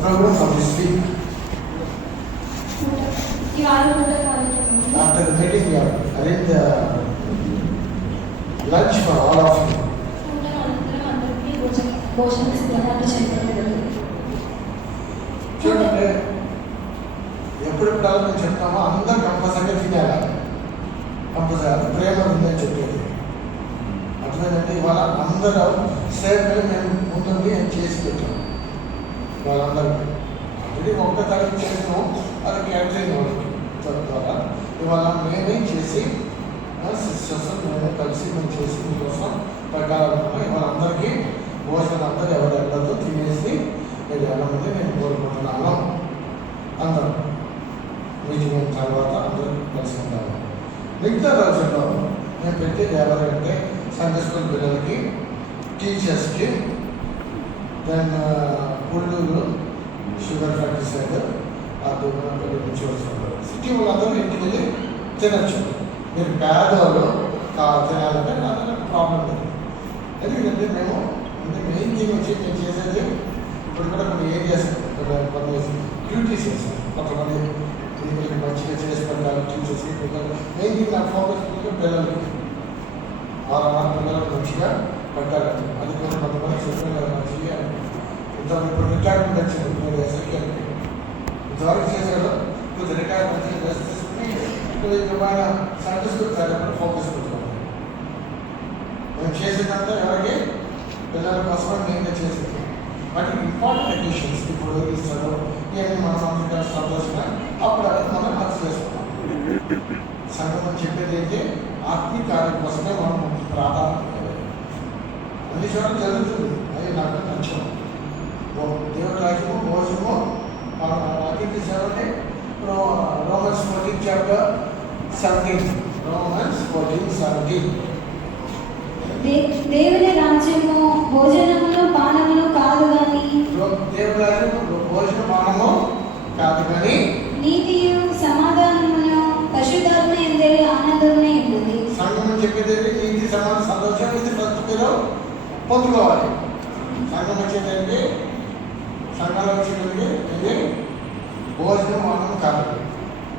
program for this week. After the meeting, we have arranged lunch for all of you. చూడండి, ఎప్పుడెప్పుడు మేము చెప్తామో అందరూ కంపల్సరీగా తినాలి. కంపల్సరీ ప్రేమ ఉందని చెప్పేది అర్థమైందంటే. ఇవాళ అందరూ సేవలు మేము ముందుండి చేసి పెట్టాం. వాళ్ళందరికీ ఆల్రెడీ ఒకటో తారీఖు చేసినాం, అది క్యాన్సిల్ ద్వారా ఇవాళ మేమే చేసి సిస్టర్స్ మేము కలిసి మేము చేసి మీకోసం పెట్టాలనుకున్నాం. ఇవాళ అందరికీ భోజనం అందరూ ఎవరు వెళ్ళదో తినేసి మీరు వెళ్ళమని నేను కోరుకుంటున్నాను. అందరూ మీటింగ్ తర్వాత అందరూ కలిసి ఉంటాము. మిగతా రోజుల్లో నేను పెట్టేది ఎవరంటే సండే స్కూల్ పిల్లలకి, టీచర్స్కి, then Pulluru sugar factory side ఆ దూరంపల్లి నుంచి వస్తున్నారు. సిటీ వాళ్ళందరూ ఇంటికి వెళ్ళి తినచ్చు. మీరు పేదవాళ్ళు తినాలంటే నాకు ప్రాబ్లం లేదు. ఎందుకంటే మేము మెయిన్ థింగ్ వచ్చి నేను చేసేది ఇప్పుడు కూడా కొన్ని ఏరియాస్ కొన్ని డ్యూటీస్ చేస్తాను. కొంతమంది వీళ్ళకి మంచిగా చేసి పెట్టాలి టీచర్స్ పిల్లలు. మెయిన్ థింగ్ నాకు ఫోకస్ పిల్లలకి 6 పిల్లలకు మంచిగా పెట్టాలి. అది కూడా కొంతమంది చెప్పిన మంచిగా ఇప్పుడు రిటైర్మెంట్ వచ్చింది. మీరు ఎస్ఎల్కి ఇంతవరకు చేశారు, కొద్ది రిటైర్మెంట్ రెస్ట్ తీసుకుని మన సండే స్కూల్ చదివిన ఫోకస్ పెట్టుకోవాలి. మేము చేసేదంతా ఎవరికి పిల్లల కోసం నేనే చేసేది. వాటికి ఇంపార్టెంట్ అకేషన్స్ ఇప్పుడు ఇస్తారు ఇవన్నీ మనం అందరికీ సంతోషంగా అప్పుడు మనం ఖర్చు చేసుకున్నాం. సంఘం చెప్పేది అయితే ఆత్మీయ కార్యం కోసమే మనం ప్రాధాన్యత అన్ని చోట్ల జరుగుతుంది. అది నాకు నచ్చం. దేవుడి రాజ్యము భోజనము అతిథి సేవని రోమన్స్ 14 chapter 17. రోమన్స్ 14:17. దేవుని రాజ్యము భోజనమును పానమును కాదు కానీ, దేవుని రాజ్యము భోజన పానము కాదు కానీ నీతియు సమాధానమును పరిశుద్ధాత్మ యందు ఆనందమునే ఉంటుంది. సంఘం చెప్పేది నీతి సమాధానం సంతోషం ఇది ఫస్ట్ మీరు పొందుకోవాలి. సంఘం వచ్చేదంటే సంఘాలు వచ్చేది ఇది భోజనం పానం కాదు.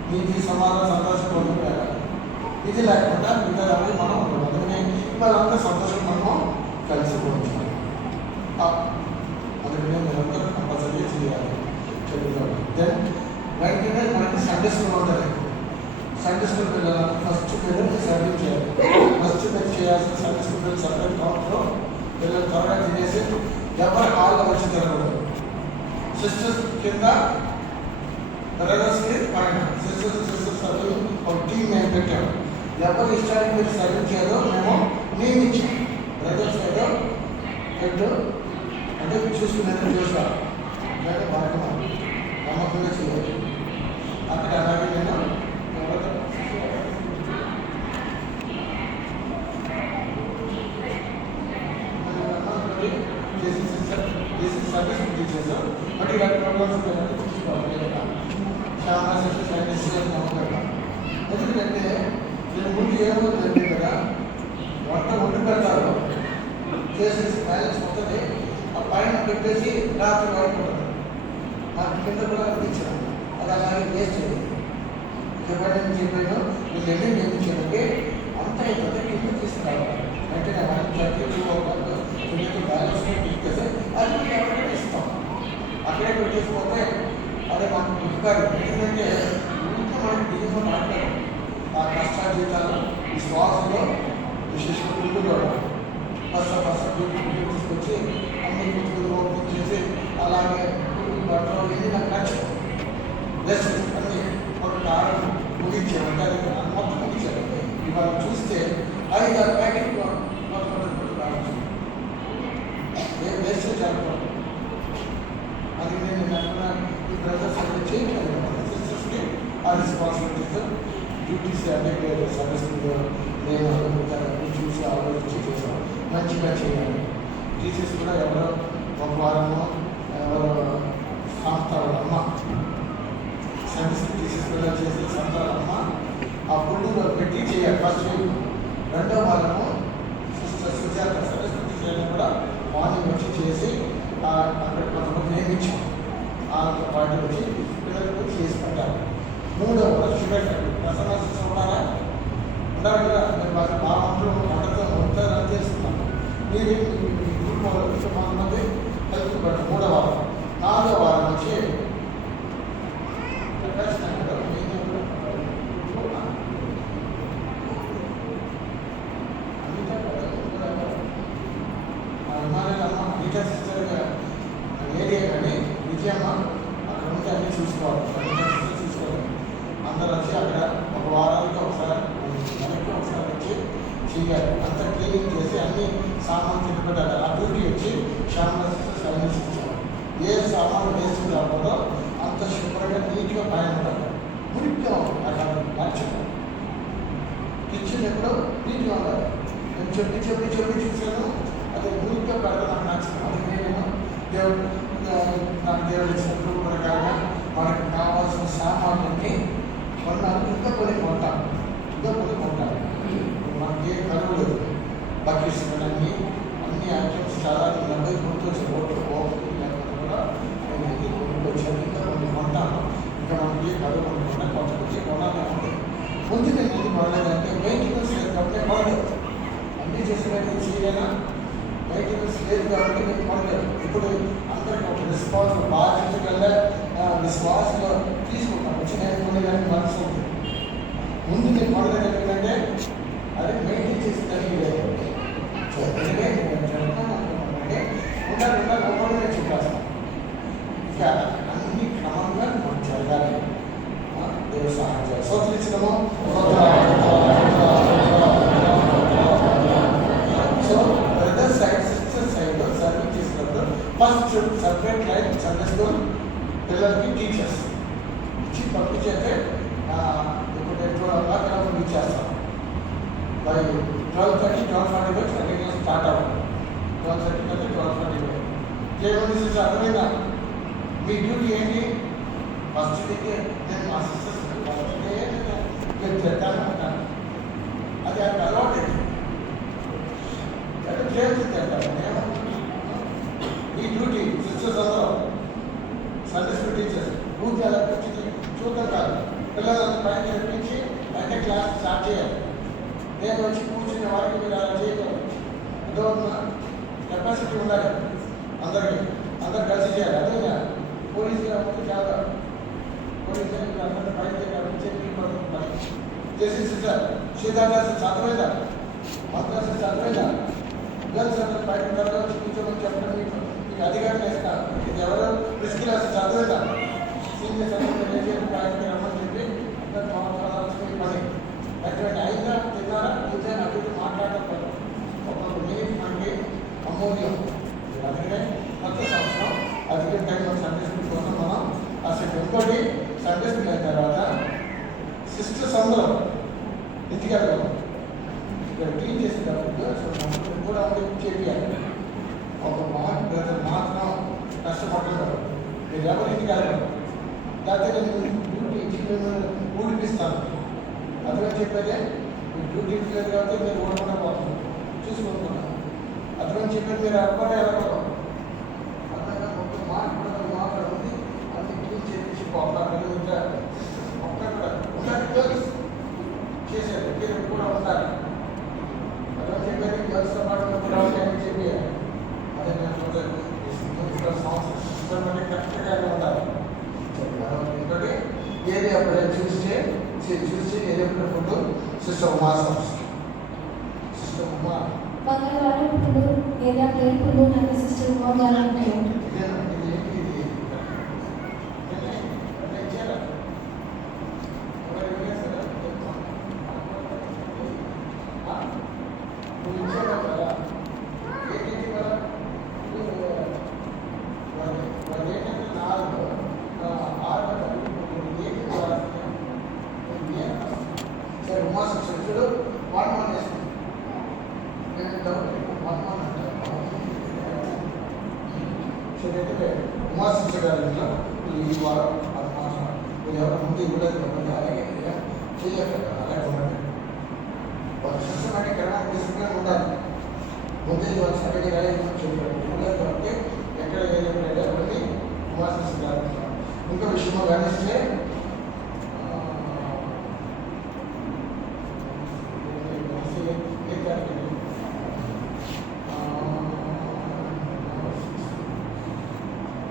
నీతి సమాధానం సంతోషం పొందుకోవాలి. ఇది లేకుండా మిగతాది మనం అందుకని వాళ్ళంతా సంతోషం మనము కలిసి పోయించాలి. అందుకనే మీరందరూ కంపల్సరీ చేయాలి చెప్తాను. దెన్ వెంటనే మనకి సండే స్కూల్ ఉంటుంది. సండే స్కూల్ పిల్లలు ఫస్ట్ మీరు సర్వీస్ చేయాలి. ఫస్ట్ మీరు చేయాల్సిన సండే స్కూల్ పిల్లలు సపరేట్ కౌంట్లో పిల్లలు త్వరగా తినేసి ఎవరి హాల్లో వచ్చి తినకూడదు. సిస్టర్స్ కింద, బ్రదర్స్కి పైన. సిస్టర్స్ ఒక టీం మేము పెట్టాము. ఎవరి ఇష్టానికి మీరు సర్వీస్ చేయదో మేము నియమించాం. బ్రదర్స్ ఏదో హెడ్ అంటే చూసుకునేది చూస్తాను. నేను వారికి నమ్మకంగా చేయాలి. అక్కడ అలాగే నేను సర్వీస్ చేశాను. బట్ ఇలాంటి ప్రోగ్రామ్స్ చాలా నమ్మకం. ఎందుకంటే నేను ముందు ఏమవుతుందంటే కదా వంట వండి పెడతారు చేసేసి బ్యాలెన్స్ వస్తుంది. ఆ పైన పెట్టేసి రాత్రి వాడుకుంటారు. నాకు కింద కూడా అనిపించాను. అది అలాగే వేస్ట్ అయ్యింది. చెప్పాను చెప్పాను వీళ్ళు ఎన్ని నేర్పించారంటే అంత అయిపోతే కింద తీసుకురావాలి. అంటే నా కిందకి బ్యాలెన్స్ తీసుకొస్తే అది ఎవరికైనా ఇస్తాం. అక్కడే పెట్టేసిపోతే అదే మాకు పుస్తకాలు ఎందుకంటే ఇంట్లో మనకి బియ్యంలో మాట్లాడారు. ఆ కష్టాజీతాలు ఈ శ్వాసలో విశేష పురుగులు ఫస్ట్ తీసుకొచ్చి అన్ని పుట్టుకులు ఓపెన్ చేసి అలాగే పురుగులు బట్టలు ఇది నాకు నచ్చదు. జస్ట్ అన్ని ఒక కారం ముగించారు. అంటే అది మొత్తం ముగించారు. ఇవాళ చూస్తే 5-6 ప్యాకెట్ వేస్ట్ జరగకూడదు. అది నేను అనుకున్నాను. ఈ బ్రదర్స్ అంటే చేయాలి. సిస్టర్స్కి ఆ రెస్పాన్సిబిలిటీస్ డ్యూటీస్ అంటే సర్వీస్లో నేను అనుకుంటాను. చూసి ఆలోచించి చేసాను. మంచిగా చేయాలి. టీచర్స్ కూడా ఎవరో ఒక వారము ఎవరో సంస్థలమ్మ సర్వీస్ టీచర్స్ కూడా చేసే సంస్థలమ్మ ఆ పుల్లులో పెట్టి చేయాలి. ఫస్ట్ రెండో వారము సిస్టర్ సుజాత సర్వీస్ టీచర్ కూడా మార్నింగ్ వచ్చి చేసి అక్కడ కొంతమంది నియమించాం. ఆ పార్టీ వచ్చి పిల్లలకు చేసి పెట్టాలి. మూడవ షుగర్ ఫ్యాక్టరీ ప్రసన్న సిస్టర్ ఉన్నారా? ఉండాలి కదా. నేను బాగుంటారు వంటతో ఉంటారని చేస్తున్నాను. మీరు కొంతమంది హెల్త్ బట్టి 3వ వారం 4వ వారం వచ్చి ఏరియా కానీ విజయమ్మ అక్కడ ఉంటే అన్నీ చూసుకోవాలి. అందరూ వచ్చి అక్కడ ఒక వారానికి ఒకసారి నెలకి ఒకసారి వచ్చి చేయాలి. అంతా క్లీనింగ్ చేసి అన్ని సామాన్లు తిరిగిపెట్టాలి. ఆ డ్యూటీ వచ్చి సైన్స్ ఏ సామాన్లు వేసి రాకూడదో అంత శుభ్రంగా నీట్గా పైన ఉండాలి. మురిగ్గా ఉంటుంది. అక్కడ నచ్చదు. కిచెన్ ఎప్పుడో నీట్గా ఉండాలి. నేను చెప్పి చూశాను. అది మురిగ్గా పెడతా నాకు నచ్చదు. అది నేను దేవుడు నాకు దేవుడు ఇచ్చినప్పుడు ప్రకారంగా మనకు కావాల్సిన సామాన్లన్నీ కొన్నాను. ఇంకా కొన్ని కొంటాను. మనకి ఏ కరువు లేదు. బకెట్స్ అన్నీ ఐటమ్స్ చాలా 90 గుర్తొచ్చి ఓట్లు కూడా నేను కొనుక్కొచ్చాను. ఇంకా కొన్ని కొంటాను. ఇంకా మనకి ఏ కరువు ఉండకుండా కొంతకొచ్చి కొనాలి ఉంది. ముందు నేను ఇది కొనలేదంటే మెయింటెనెన్స్ లేదు కాబట్టి కొనలేదు. అన్నీ చేసినట్టు చేయలేనా? మెయింటెనెన్స్ లేదు కాబట్టి నేను కొనలేదు. ఇప్పుడు అందరికీ ఒక రెస్పాన్స్ బాధ్యతగా విశ్వాసంలో తీసుకుంటాను. వచ్చి నేను కొనేదానికి మనసు ఉంది. ముందు నేను కొనలేదు ఎందుకంటే అది మెయింటైన్ చేసేదానికి లేదు. సో ఉండాలి ఒకటి నేను చెప్పేస్తాను. ఇక అన్ని క్రమంగా మనం జరగాలి. దేవుడు సహాయం చేయాలి. సోదరించడము so brother side sister side service చేసినప్పుడు first separate line Sunday school పిల్లలకి టీచర్స్ ఇచ్చి పంపించేస్తే ఇప్పుడు 12 ఇచ్చేస్తాం. బై 12:30 12:45 సండే క్లాస్ స్టార్ట్ అవుతుంది. 12:30 కంటే 12:45 ఏమని అర్థమైందా? మీ డ్యూటీ ఏంటి? ఫస్ట్ దిగే నేను మా సిస్టర్స్ నేను చెప్తాను అంటాను. అది అక్కడ అలవాటు చేస్తాను. ఈ డ్యూటీ సిస్టర్స్ అందరూ సండే స్కూల్ టీచర్స్ డ్యూటీ అలా కూర్చుని చూడటం కాదు. పిల్లలంతా పైన తెప్పించి అంటే క్లాస్ స్టార్ట్ చేయాలి. నేను వచ్చి కూర్చునే వారికి మీరు అలా చేయగలరు. ఏదో కెపాసిటీ ఉండాలి అందరికీ. అందరు కలిసి చేయాలి. అదే పోలీసులు అప్పుడు చాలా పోలీసులు అందరూ పైన చేసి సిస్టర్ సీతాదాస్ చదవేదా మద్రాసు చదవేదా గర్ల్స్ అందరూ బయట వచ్చి కూర్చోమని చెప్పడం మీకు అధికారం వేస్తాను. ఇది ఎవరో రిస్క్ క్లాస్ చదవేదా సీనియర్స్ అందరూ బయటకి రమ్మని చెప్పి అందరూ మాట్లాడాల్సిన పని. అటువంటి అయినా తిన్నారా ఇంకా అటు మాట్లాడకపోవడం ఒక్కొక్క మినిట్ మనకి అమూల్యం. అందుకనే కొత్త సంవత్సరం అధిక టైంలో సండే స్కూల్ కోసం మనం అసలు ఇంకోటి సండే స్కూల్ అయిన తర్వాత సిస్టర్స్ అందరూ ఇంటికి వెళ్ళాలి. ఇక్కడ క్లీన్ చేసేటప్పుడు కూడా చేయాలి. ఒక బ్రదర్ మాత్రం కష్టపడుతున్నారు. మీరు ఎవరు ఇంటికి వెళ్ళారు లేకపోతే నేను డ్యూటీ ఇచ్చి మేము ఊడిపిస్తాను. అదే చెప్పేదే మీరు డ్యూటీ లేదు కాబట్టి మీరు ఊడకుండా పోతుంది చూసుకుంటున్నాను. అదే చెప్పేది మీరు అవ్వడే వెళ్ళకూడదు. అదే ఒక మాట్లాడుతుంది అన్ని క్లీన్ చేయించి పోతారు. ఒక్కడ కూడా ఉండాలి. గర్ల్స్ చేసేది మీరు కూడా ఉండాలి. అదే చెప్పేది గర్ల్స్తో పాటు కూడా అని చెప్పి అదే సంవత్సరం కరెక్ట్గా ఉండాలి. ఇంకోటి ఏది అప్పుడే చూసి ఏది ఎప్పుడు ఫుడ్ సిస్టర్ ఉమా మంగళవారం ఇప్పుడు ఏదో పేర్పులు నాకు సిస్టర్ ఉమా గారు ఉమాశించగలిగిన ఈ వారం అన్నమాట. మీరు ఎవరు ముందు ఇవ్వలేదు అలాగే చేయాలి. అలాగే ఉండండి. వాళ్ళు సిస్టమేటిక్ డిసిప్లిన్ ఉండాలి. ముందు వాళ్ళు సరిగ్గా చెప్పారు. ఇవ్వలేదు అంటే ఎక్కడ ఏదైనా ఉమాశించగలుగుతారు. ఇంకా Wednesday.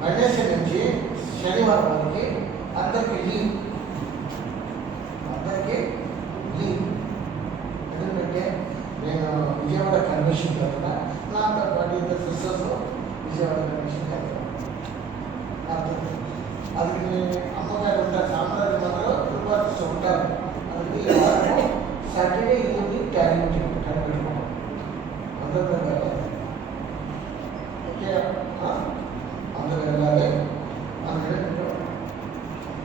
Wednesday నుంచి శనివారం వరకు అందరికీ లీవ్. ఎందుకంటే నేను విజయవాడ కన్వెన్షన్ తరఫున నాతో పాటు ఇద్దరు సిస్టర్స్ విజయవాడ కన్వెన్షన్ వెళ్తాను. అది అమ్మగారు ఉంటారు, సాంప్రదాయ మందిలో గురువారం ఉంటారు. అది సాటర్డే ఈవినింగ్ టాలెంట్ కనిపెట్టుకోవడం అందరూ వెళ్ళాలి. ఓకే, అందరూ వెళ్ళాలి. అందరూ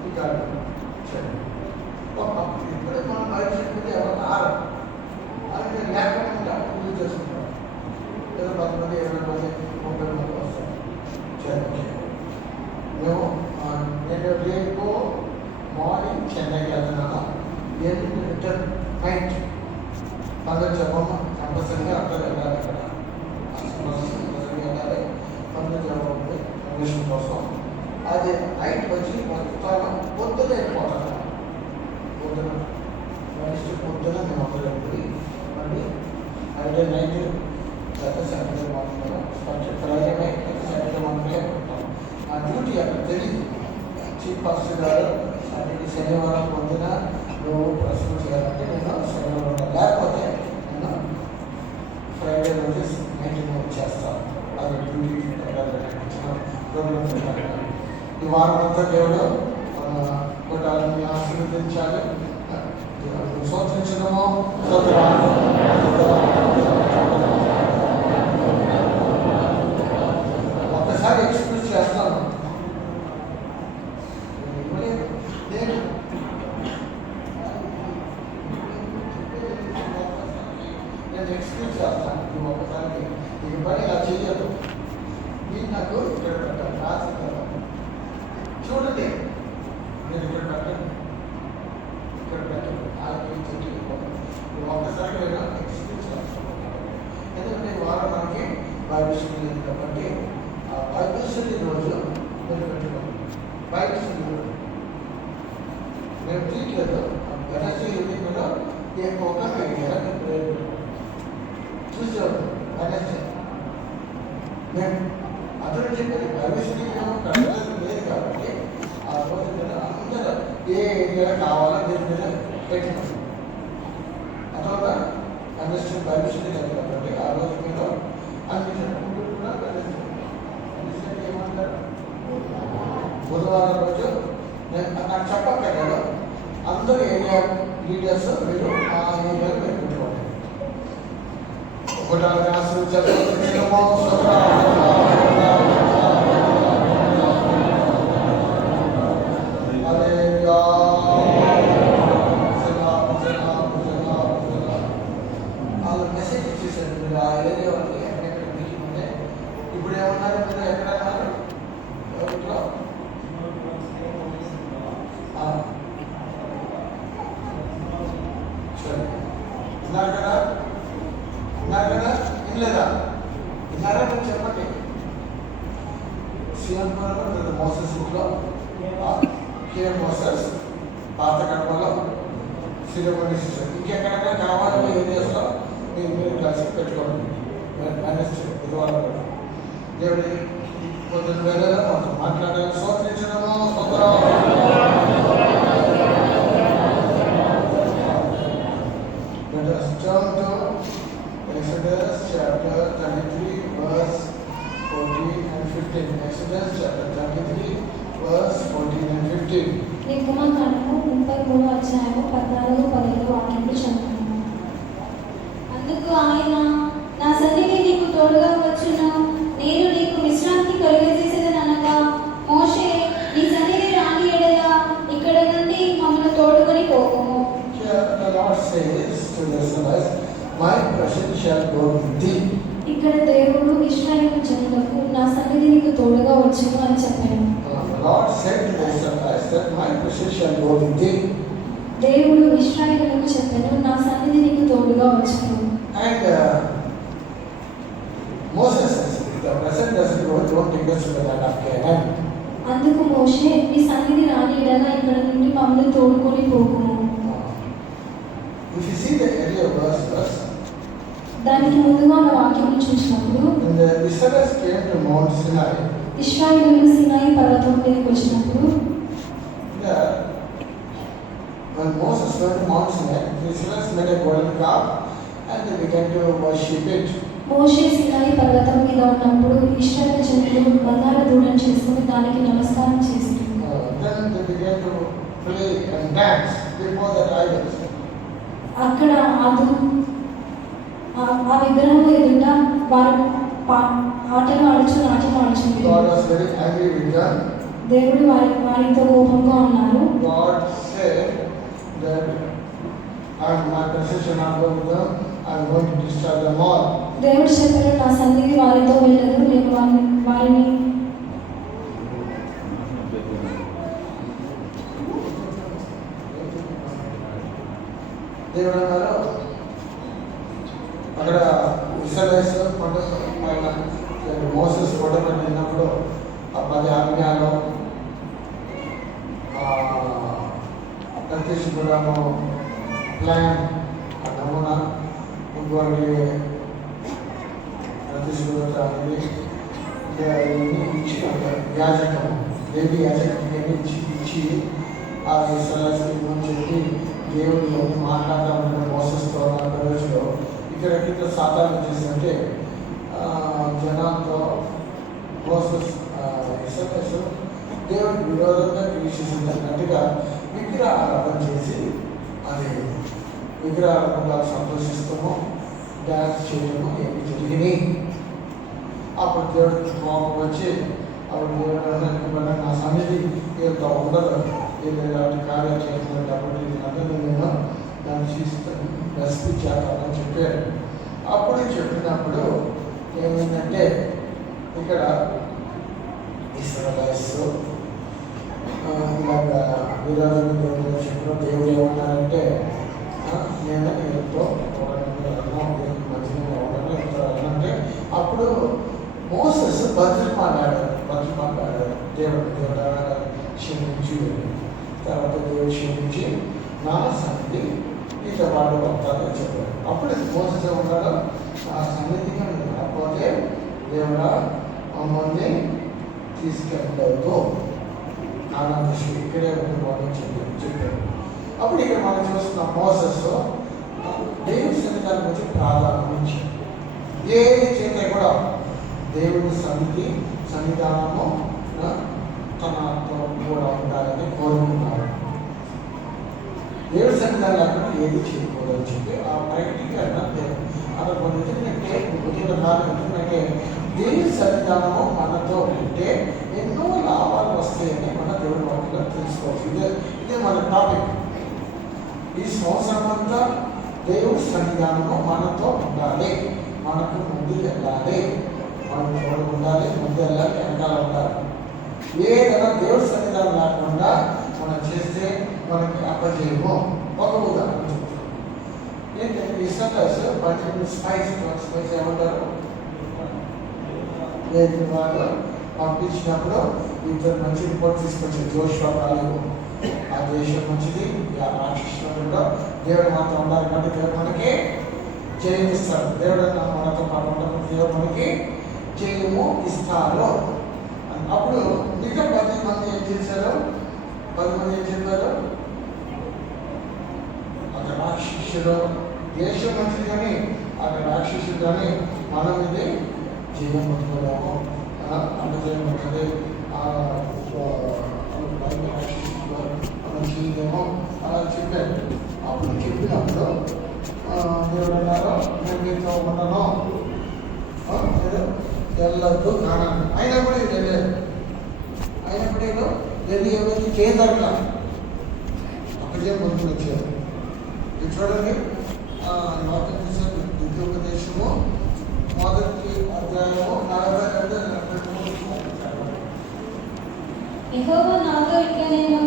ఇంకా ఇప్పుడు మనం భవిష్యత్తు ఎవరు రారు. అది నేను లేకుండా పూజ చేసుకుంటాను. ఏదో 10 మంది 20 మంది 30 మంది వస్తారు. మేము నేను రేపు మార్నింగ్ చెన్నైకి వెళ్తున్నాను. రిటర్న్ నైట్ పండుగ చెప్పమ్మ కంపల్సరీగా అక్కడ వెళ్ళాలి. అక్కడ కంపల్సరీగా వెళ్ళాలి. పండుగ చెప్పండి కమిషన్ కోసం. అది నైట్ వచ్చి మొత్తం పొద్దున వెళ్ళిపోతాను. పొద్దున పొద్దున మేము అందరం పోయి మళ్ళీ Friday night Saturday morning Friday night Saturday morning ఉంటాం. ఆ డ్యూటీ అక్కడ తెలియదు. చీఫ్ పాస్టర్ గారు సాటర్డే శనివారం పొద్దున నువ్వు ప్రశ్న చేయాలంటే నేను శనివారం లేకపోతే నేను ఫ్రైడే రోజు నైట్ చేస్తాను. అది డ్యూటీ ప్రోగ్రామ్స్. ఈ వారం అంతా దేవుడు కొట్టాలని ఆశీర్వదించాలి. స్తోత్రించడము ఒక్కసారి ఎక్స్ప్రెస్ చేస్తాను. నేను ఎక్స్ప్రెస్ చేస్తాను. నువ్వు ఒక్కసారి ఈ పని ఇలా చేయదు. మీరు నాకు ఇక్కడ పెట్టాలి, రాసి చూడండి. నేను ఇక్కడ పెట్టండి, ఇక్కడ పెట్టండి. ఒక్కసారి నేను ఎక్స్పీరియన్స్ చేస్తాను. ఎందుకంటే వారం మనకి బైబిల్ స్టడీ ఉంది కాబట్టి ఆ బైబిల్ స్టడీ రోజు నేను పెట్టుకోండి. బైబిల్ స్టడీ రోజు మేము తీయట్లేదు. వెనస్డే ఈవినింగ్లో ఒక ప్రేయర్ చూసాము. వెనస్డే మేము అందరూ చెప్పేది బైబిల్ స్టడీ లేదు కాబట్టి ఆ రోజు మీద అందరూ ఏ ఏరియా కావాలో దీని మీద పెట్టినాం. అదొక అండర్స్టాండ్ బైబిల్ స్టడీ లేదు కాబట్టి ఆ రోజు మీద ఏమంటారు బుధవారం రోజు నాకు చెప్పక్కర్లేదు. అందరూ ఏరియా లీడర్స్ మీరు ఆ ఏరియాలో మీరు పెట్టుకోండి. ఒకటి ఆశీర్వదించారు. వాళ్ళు మెసేజ్ ఇచ్చేసారు. మీరు ఆ ఏరియా వాళ్ళకి ఎక్కడెక్కడ మీటింగ్ ఉంటే ఇప్పుడు ఏమన్నారు, మీరు ఎక్కడ అన్నారు ఇంట్లో సరే ఉన్నారు కదా, వినలేదా? విన్నారా? మీరు చెప్పండి. శ్రీలంకలో మోసెస్ ఇంట్లో కేఎం మోసెస్, పాత కడపలో శ్రీలంక సిస్టర్, ఇంకెక్కడైనా కావాలని ఏరియాస్లో మీరు కలిసి పెట్టుకోండి. బుధవారం దేవుడి పొద్దున్న వేళలో కొంచెం మాట్లాడాలి. స్తోత్రించడము Exodus chapter 33 verse 14 and 15. Exodus chapter 33 verse 14 and 15. నిర్గమకాండము 33వ అధ్యాయము 14-15 వాక్యములు చదువుతున్నాను. అందుకు ఆయన, నా సన్నిధి నీకు తోడుగా వచ్చును, నేను నీకు విశ్రాంతి కలుగజేసేదనగా, మోషే నీ సన్నిధి రాని ఎడల ఇక్కడ నుండి మమ్మల్ని తోడుకొని పోకుము. Here the Lord says to the Israelites, my presence shall go with thee. ఇక్కడ దేవుడు ఇశ్రాయేలు జనులకు నా సన్నిధి నీకు తోడుగా వచ్చును అని చెప్పాడు. The Lord said to the Israelites that my presence shall go with thee. దేవుడు ఇశ్రాయేలుకు చెప్పాను, నా సన్నిధి నీకు తోడుగా వచ్చును. And Moses says, the presence doesn't go, don't take us to the land of Canaan. అందుకు మోషే, నీ సన్నిధి రాని ఎడల ఇక్కడ నుండి మమ్మల్ని తోడుకొని పోకుము. If you see the earlier verse, దానికి ముందుగా ఉన్న వాక్యం చూసినప్పుడు, when the Israelites came to Mount Sinai, ఇశ్రాయేలీయులు సినాయి పర్వతం మీదకి వచ్చినప్పుడు, when Moses went to Mount Sinai, the Israelites made a golden calf and they began to worship it. మోషే సినాయి పర్వతం మీద ఉన్నప్పుడు ఇశ్రాయేలు జనులు బంగారు దూడను చేసుకుని దానికి నమస్కారం చేశారు. Then they began to play and dance before the idols. అక్కడ ఆ విగ్రహం ఎదుట వారు ఆటలు ఆడుచు నాట్యం ఆడుచుంది. God was very angry with them. దేవుడు వారితో కోపంగా ఉన్నారు. God said that my presence shall not go with them. I am going to destroy them all. దేవుడు చెప్పారు, నా సన్నిధి వారితో వెళ్ళదు, నేను వారిని దేవుడు అన్నారు అక్కడ ఇశ్రాయేలీయులు కొండ పైన మోసెస్ కొండ పైన వెళ్ళినప్పుడు ఆ 10 ఆజ్ఞలు ప్రత్యక్షుడము ప్లాన్ ఆ నమూనా ఇంకోటి ప్రత్యక్షుడు అనేది ఇచ్చి యాజకం దేవి యాజకం ఇచ్చి ఆ ఇశ్రాయేలీయులకు చెప్పి దేవుడు మాట్లాడుతూ ఉంటాడు మోసెస్తో ప్రవేశంలో. ఇక్కడ సాధారణ చేసిందంటే జనాలతో మోసెస్ ఇశ్రాయేలీయులు దేవుడికి విరోధంగా చేసినట్టుగా విగ్రహారాధన చేసి అది విగ్రహారాధన సంతోషిస్తాము, డ్యాన్స్ చేయడము ఏమి జరిగినాయి. అప్పుడు దేవుడికి కోపం వచ్చి అప్పుడు దేవుడు నా సన్నిధి వీళ్ళతో ఉండదు, వీళ్ళు ఇలాంటి కార్యాలు చేస్తున్నారు కాబట్టి అందరూ నేను దాన్ని చూస్తాను నశించాలని చెప్పారు. అప్పుడు చెప్పినప్పుడు ఏమైందంటే ఇక్కడ ఇశ్రాయేలీయులు ఇలాగా విరోధంగా దేవుడు చెప్పిన దేవుడు ఏమన్నారంటే నేను వీళ్ళతో మధ్యలో అంటే అప్పుడు మోసెస్ బతిమాలాడారు దేవుడు క్షమించి తర్వాత దేవుడు క్షమించి నా సన్నిధి ఇట్లా వాడు వస్తారని చెప్పారు. అప్పుడు మోసెస్ ఏమన్నాడు, ఆ సన్నిధికి మీరు రాకపోతే దేవుడా మమ్మల్ని తీసుకెళ్ళలేదు ఆనందిస్తూ ఇక్కడే ఉండిపోవడం చెప్పారు. అప్పుడు ఇక్కడ మనం చూస్తున్న మోసెస్ దేవుడి సన్నిధానం గురించి ప్రాధాన్యం ఇచ్చారు. ఏది చేస్తే కూడా దేవుడి సన్నిధానము తనతో కూడా ఉండాలని కోరుకుంటున్నారు. దేవుడి సన్నిధానం లేకుండా ఏది చేయకూడదని చెప్పి ఆ ప్రాక్టికల్ అక్కడ కొన్ని కాదు. ఎందుకంటే దేవుడి సన్నిధానము మనతో ఉంటే ఎన్నో లాభాలు వస్తాయని మన దేవుడి వాటిలో తెలుసుకోవచ్చు. ఇదే మన టాపిక్. ఈ సంవత్సరం అంతా దేవుడి సన్నిధానము మనతో ఉండాలి, మనకు ముందు వెళ్ళాలి, మనకు తోడు ఉండాలి, ముందు వెళ్ళాలి, వెనకాల ఉండాలి. ఏదైనా దేవుడి సన్నిధానం లేకుండా మనం చేస్తే మనకి అప్పచేయము. ఒక ఉదాహరణ చెప్తాను. ఏంటంటే ఇస్రాయేలీయులు బండి స్పైస్ ఏమంటారు, వాళ్ళు పంపించినప్పుడు ఇద్దరు మంచి రిపోర్ట్ తీసుకొచ్చారు. జోషువ కాలేబు ఆ దేశం మంచిది, ఆ రాక్షసులో దేవుడు మాత్రం ఉండాలి కాబట్టి దేవుడు మనకి జయం ఇస్తాడు. దేవుడు మనతో పాటు ఉండకపోతే దేవుడు మనకి జయము ఇస్తారు. అప్పుడు మిగతా 10 మంది ఏం చేశారు? 10 మంది ఏం చెప్పారు? అక్కడ రాక్షసుడు దేశం మంచిది కానీ అక్కడ రాక్షసుడు కానీ మనం ఇది జయం పట్టుకోలేము, అంటే జయం ఉంటుంది మనం చేయలేము అలా చెప్పారు. అప్పుడు చెప్పినప్పుడు దేవుడు అన్నారు, నేను మీతో ఉండను, వెళ్ళొద్దు కానాలి. అయినప్పుడు ఇది వెళ్ళారు. అయినప్పుడు వెళ్ళి ఎవరికి చేయదరక అక్కడికే ముందుకు వచ్చారు. ఇది చూడండి, ద్వితీయోపదేశము 1వ అధ్యాయము 42-43. యెహోవా నాతో ఇట్లా నేను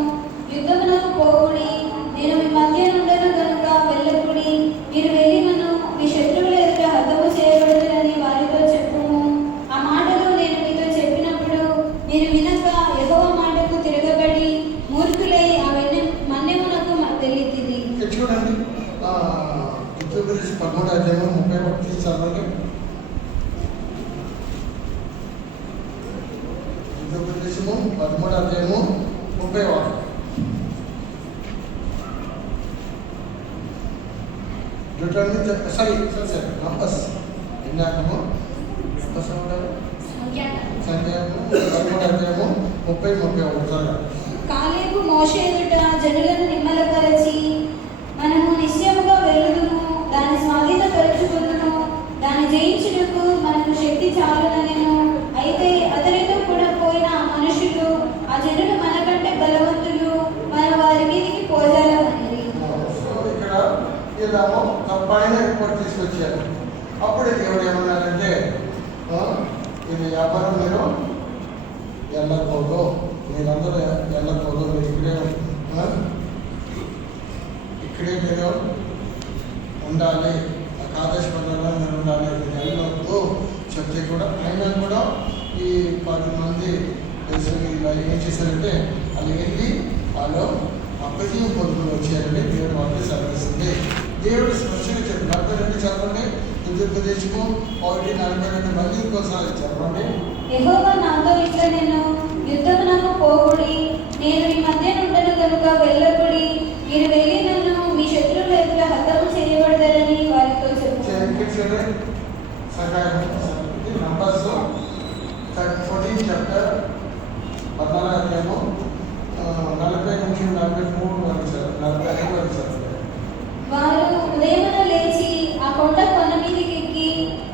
యుద్ధమునకు పోకుడి, నేను మీ మధ్య ఉండను కనుక వెళ్ళకుడి, మీరు వెళ్ళి నన్ను మీ శత్రువుల ఎదుట హతము చేయబడదురని వారితో చెప్పుము. ఆ మాటలు నేను మీతో చెప్పినప్పుడు మీరు వినక యెహోవా కొంచెము 13వ అధ్యాయము 30వ వాక్యం. నంబర్స్ ఎన్నాకము సంఖ్యాకము 13వ అధ్యాయము 30-31. కాలేబు మోషే ఎదుట జనులను నిమ్మలపరచి, మనము నిశ్చయముగా వెళ్ళుదుము, దాన్ని స్వాధీనపరచుకుందుము, దాన్ని జయించుటకు మనకు శక్తి చాలుననెను. అయితే అతనితో కూడా పోయిన ఆ మనుషులు, ఆ జనులు మనకంటే బలవంతులు, మన వారి మీదకి పోజాలమని. ఇక్కడ వీళ్ళేమో తప్పైన రిపోర్ట్ తీసుకొచ్చారు. అప్పుడే దేవుడు ఏమన్నారంటే, ఇది వ్యాపారం మీరు వెళ్ళకూడదు, మీరందరూ వెళ్ళకూడదు, మీరు ఇక్కడే మీరు ఉండాలి, కాదేశ పనులలో మీరు ఉండాలి, మీరు వెళ్ళవద్దు చెప్తే కూడా అయినా కూడా ఈ 10 మంది ఇలా ఏం చేశారంటే వాళ్ళు వెళ్ళి వాళ్ళు అప్పజీవం పొందుకుని వచ్చారండి. దేవుడు వాళ్ళకి సర్విస్తుంది. దేవుడు స్పష్టంగా చెప్పి 42 చదవండి. ఉత్తరప్రదేశ్కు 1:42 మళ్ళీ ఇంకోసారి చెప్పండి. యెహోవా నాతో ఇట్లనెను, యుద్ధమునకు పోకుడి, నేను మీ మధ్య ఉండను కనుక వెళ్ళకుడి, మీరు వెళ్ళి నన్ను మీ శత్రువుల ఎదుట హతము చేయబడతారని వారితో చెప్పారు. నంబర్స్ 14 చాప్టర్ 14వ అధ్యాయము 40-43 వరకు 45 వరకు. వారు ఉదయమున లేచి ఆ కొండ మీదకి ఎక్కి,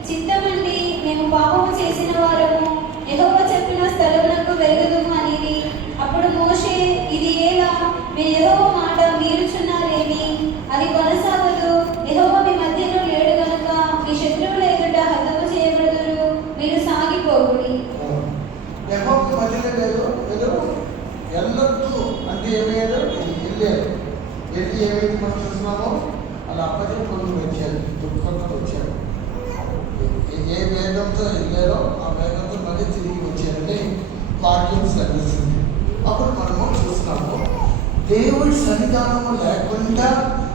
చిత్తమండి మేము పాపము చేసిన వారము, యెహోవా చెప్పిన స్థలమునకు వెలుగుదుము అనేది. అప్పుడు మోషే, ఇది ఏలా? మీరు యెహోవా మాట మీరుచున్నారేమి? అది కొనసాగదు. యెహోవా మీ మధ్యలో లేడు కనుక మీ శత్రువుల ఎదుట హతము చేయబడుదురు, మీరు సాగిపోకుడి. యెహోవా మధ్యలో లేదు, వెళ్ళొద్దు అంటే ఏమయ్యారు? వెళ్ళారు. వెళ్ళి ఏమైంది మనం చూస్తున్నామో అలా అప్పటికి పొందుకు వచ్చారు, దుఃఖంతో వచ్చారు. ఏ వేగంతో వెళ్ళారో ఆ వేగంతో మళ్ళీ తిరిగి వచ్చారని వాక్యం సరిస్తుంది. అప్పుడు మనము చూస్తున్నాము, దేవుడి సన్నిధానము లేకుండా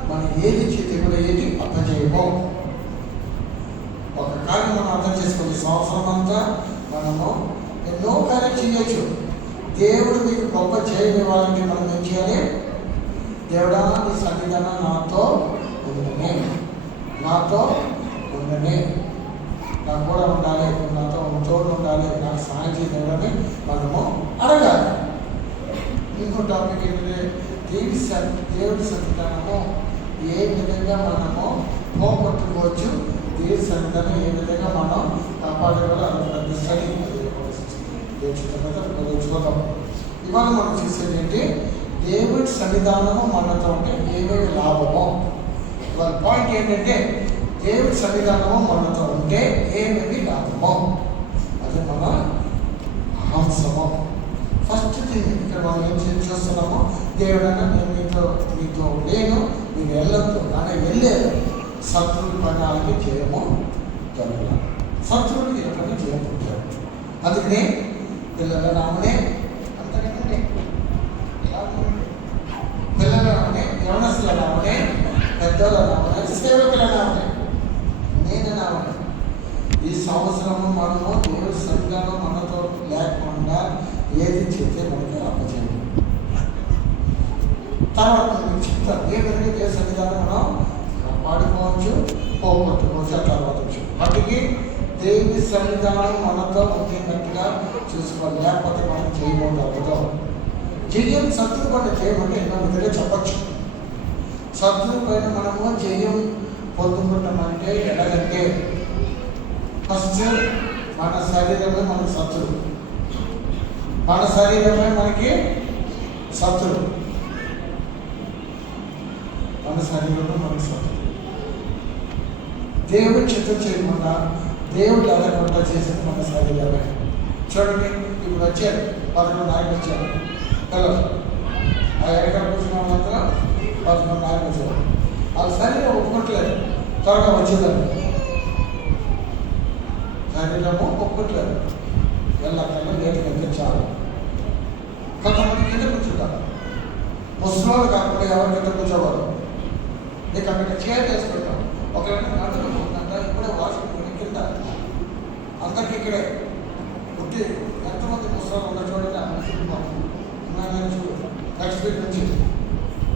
మనం ఏది చేతి కూడా ఏది అప్పచేయము. ఒక కార్యం మనం అర్థం చేసుకోవాలి. సంవత్సరం అంతా మనము ఎన్నో కార్యం చేయొచ్చు. దేవుడు మీకు గొప్ప చేయనివ్వాలంటే మనం ఏం చేయాలి? దేవుడా, నీ సన్నిధానం నాతో ఉండనే, నాకు కూడా ఉండాలి, నాతో తోడు ఉండాలి, నాకు సహాయం చేయని మనము అడగాలి. ఇంకో టాపిక్ ఏంటంటే దేవుడి సన్నిధానము ఏ విధంగా మనము పోగొట్టుకోవచ్చు, దేవుడి సన్నిధానం ఏ విధంగా మనం కాపాడగల పెద్ద స్టడీ చూద్దాం. ఇవాళ మనం చూసేది ఏంటి? దేవుడి సన్నిధానము మనతో ఉంటే ఏమేమి లాభమో. ఇవాళ పాయింట్ ఏంటంటే దేవుడి సన్నిధానము మనతో ఉంటే ఏమేమి లాభమో, అది మన అంశము. ఫస్ట్ థింగ్ ఇక్కడ మనం ఏం చూస్తున్నామో, దేవుడన్నా నేను మీతో లేను, మీరు వెళ్ళొద్దు అని వెళ్ళారు. శత్రువుల పని వాళ్ళకి చేయము జరగదు, శత్రువులకి ఏ పని చేయకుంటారు. అందుకనే పిల్లల నామనే అంతకంటే పిల్లల నామనే, యవనస్తుల నామనే, పెద్దల నామనే, సేవకుల నామనే, నేను నామనే. ఈ సంవత్సరము మనము దేవుడి సన్నిధానం మనతో లేకుండా ఏది చెప్తే మనకి అప్పచేయండి. తర్వాత మీకు చెప్తాను ఏ విధంగా దేవుడి సన్నిధానం మనం కాపాడుకోవచ్చు, పోగొట్టుకోవచ్చు. ఆ తర్వాత వాటికి దేవుడి సన్నిధానం మనతో ఉండేటట్టుగా చూసుకోవాలి, లేకపోతే మనం చేయకూడదు. జయం శత్రువు పైన చేయమంటే ఎన్నో విధంగా చెప్పచ్చు. శత్రువు పైన మనము జయం పొందుకుంటామంటే ఎలాగంటే, ఫస్ట్ మన శరీరమే మనకి శత్రువు, మన శరీరమే మనకి శత్రువు, మన శరీరమే మనకి శత్రువు. దేవుడు చిత్తం చేయకుండా, దేవుడు ఎదగకుండా చేసేది మన శరీరమే. చూడండి, ఇప్పుడు వచ్చారు 11:30 వచ్చారు పిల్లలు, ఆ ఎక్కడ కూర్చున్న వాళ్ళంతా 11:30 వచ్చారు. వాళ్ళ శరీరం ఒప్పుకోట్లేదు త్వరగా వచ్చేదాన్ని, శరీరము ఒప్పుకోట్లేదు, వెళ్ళక్కర్లో లేటుగా వెళ్తే చాలు. కొంతమంది కింద కూర్చుంటారు, ముసలి కాకుండా ఎవరి కింద కూర్చోవాలి. నీకు అక్కడ చైర్ వేసుకుంటాం, ఒకవేళ నడుకుంటుందంట, ఇప్పుడే వాషింగ్ కింద అందరికి ఇక్కడే పుట్టి ఎంతమంది పుస్తకాలు ఉన్నా చూడండి, నెక్స్ట్ వీక్ నుంచి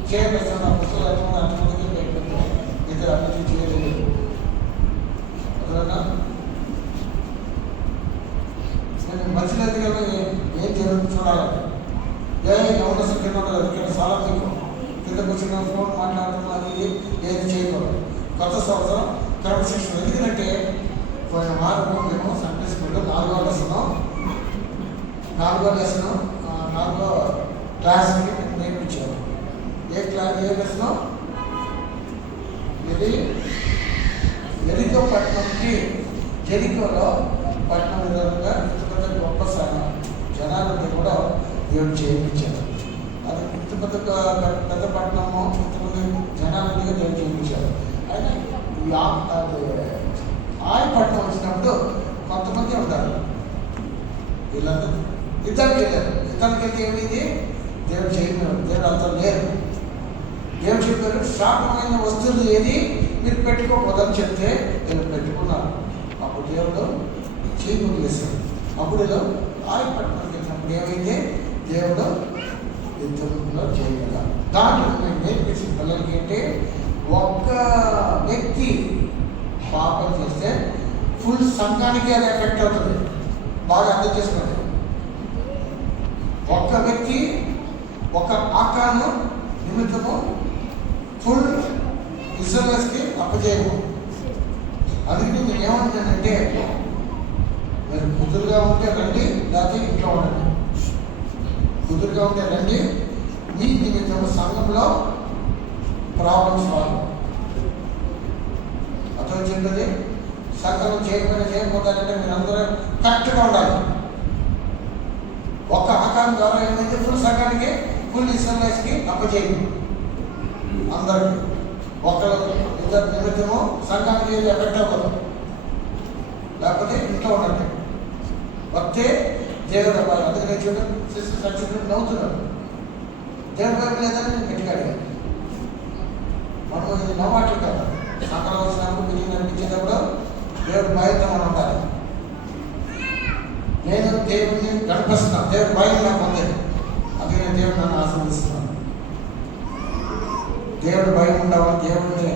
చేయగలుగుతాను. ఆ పుస్తకాలు అంతమందికి పెట్టుకుంటాను. ఇద్దరు అభివృద్ధి చేయలేదు. అదన్నా నేను మంచిది కదా ఏం జరుగుతుంది చూడాలి. ఎవరు అసలు కింద ఉండదు. ఇక్కడ చాలా మీకు కింద కూర్చున్న ఫోన్ మాట్లాడటం అది ఏది చేయకూడదు. కొత్త సంవత్సరం క్రమశిక్షణ. ఎందుకంటే పోయిన వారం మేము సండే స్కూల్లో 4వ లెసన్ 4వ క్లాస్కి మేము నేర్పించాము. ఏ లెసన్? ఇది ఎరికో పట్టణంకి జెరికోలో పట్టణం విధానంగా ఇంత గొప్ప జనాలకి కూడా దేవుడు చేయించారు. అది ఇంత పెద్ద పట్టణము ఇంతమంది జనాలకి దేవుడు చేయించారు. అయితే పట్టణం వచ్చినప్పుడు కొంతమంది ఉంటారు. వీళ్ళందరూ యుద్ధానికి వెళ్ళారు. యుద్ధానికి వెళ్తే ఏమైంది? దేవుడు చేయలేదు. దేవుడు అంతా లేరు. దేవుడు చెప్పారు శాపమైన వస్తువులు ఏది మీరు పెట్టుకోకూడదని చెప్తే వీళ్ళు పెట్టుకున్నారు. అప్పుడు దేవుడు చేయకూడదు వేశాడు. అప్పుడు పట్టణానికి వెళ్ళినప్పుడు ఏమైంది? దేవుడు యుద్ధంలో చేయగల దాంట్లో నేను నేర్పించిన పిల్లలకి ఏంటి? ఒక్క వ్యక్తి పాపం చేస్తే ఫుల్ సంఘానికి అది ఎఫెక్ట్ అవుతుంది. బాగా అర్థం చేసుకోండి. ఒక్క వ్యక్తి ఒక ఆకాను నిమిత్తము ఫుల్ ఇజ్రాయెల్స్కి అప్పచేయము. అందుకే నేను ఏమంటానంటే మీరు కుదురుగా ఉంటే రండి, లేకపోతే ఇంట్లో ఉండండి. కుదురుగా ఉంటే రండి. మీ నిమిత్తము సంఘంలో ప్రాబ్లమ్స్ రాదు. అతను చెప్తుంది సంఘం చేయకపోతారంటే మీరు అందరూ కరెక్ట్గా ఉండాలి. ఒక్క ఆకారం ద్వారా ఏమైంది? ఫుల్ సంఘానికి ఫుల్ ఇస్రాయెల్స్కి అప్పచేయము. అందరికీ ఒకరు ఇద్దరు నిమిత్తము సంఘానికి ఎఫెక్ట్ అవ్వదు. లేకపోతే ఇంట్లో ఉండండి. వస్తే దేవుడు అవ్వాలి. అందుకనే చూడండి సిస్టర్ సచివుడు నవ్వుతున్నాడు. దేవుడు వైపు లేదని నేను గట్టిగా అడిగాను. మనం ఇది నవ్వాట్లు కదా. సంఘం వచ్చినప్పుడు బిల్లింగ్ అనిపించేటప్పుడు దేవుడు భయంతో మనం ఉండాలి. నేను దేవుడిని గడిపిస్తున్నాను. దేవుడు భయం నాకు ఉంది. అందుకనే దేవుడు నన్ను ఆశీర్వదిస్తున్నాను. దేవుడు భయం ఉండవాలి. దేవుడిని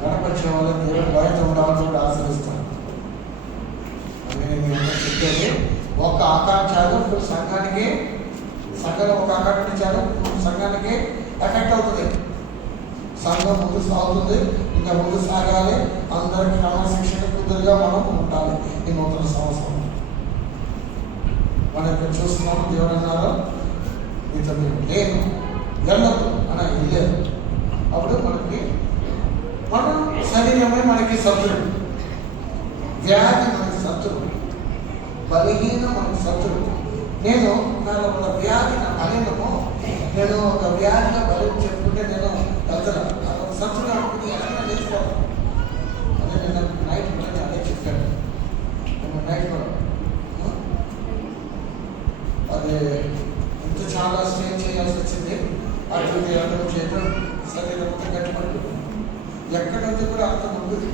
గణపరిచేవాళ్ళు దేవుడు భయంతో ఉండవాలని కూడా ఆశీర్వదిస్తాను. అందుకని నేను చెప్పేది ఒక ఆకాంక్షలు ఫుల్ సంఘానికి సంఘంలో ఒక ఆకాంక్షించారు ఫుల్ సంఘానికి ఎఫెక్ట్ అవుతుంది. సంఘం ముందు సాగుతుంది. ఇంకా ముందు సాగాలి. అందరికి క్రమశిక్షణ కుదురుగా మనం ఉండాలి. ఈ నూతన సంవత్సరం మనం ఇక్కడ చూస్తున్నాము. దేవుడు అన్నారు మీతో మీరు లేదు వెళ్ళదు అని వెళ్ళలేదు. అప్పుడు మన శరీరమే మనకి శత్రువు. వ్యాధి మనకి శత్రువు. బలహీనం మనకి శత్రువు. నేను నాలో ఉన్న వ్యాధి నా బలీనము నేను ఒక వ్యాధిగా బలం చెప్పుకుంటే నేను వెళ్తున్నాను. అదొక శత్రువు అనుకుంటే ఎక్కడ నేర్చుకోవాలి. అదే నేను నైట్ కూడా అదే చెప్పాను. నేను నైట్ కూడా అదే ఇంత చాలా స్ట్రెయిన్ చేయాల్సి వచ్చింది. అటువంటి అర్థం చేయడం శరీరం అంతా గట్టిపడుతుంది. ఎక్కడి నుంచి కూడా అర్థం ఉంటుంది.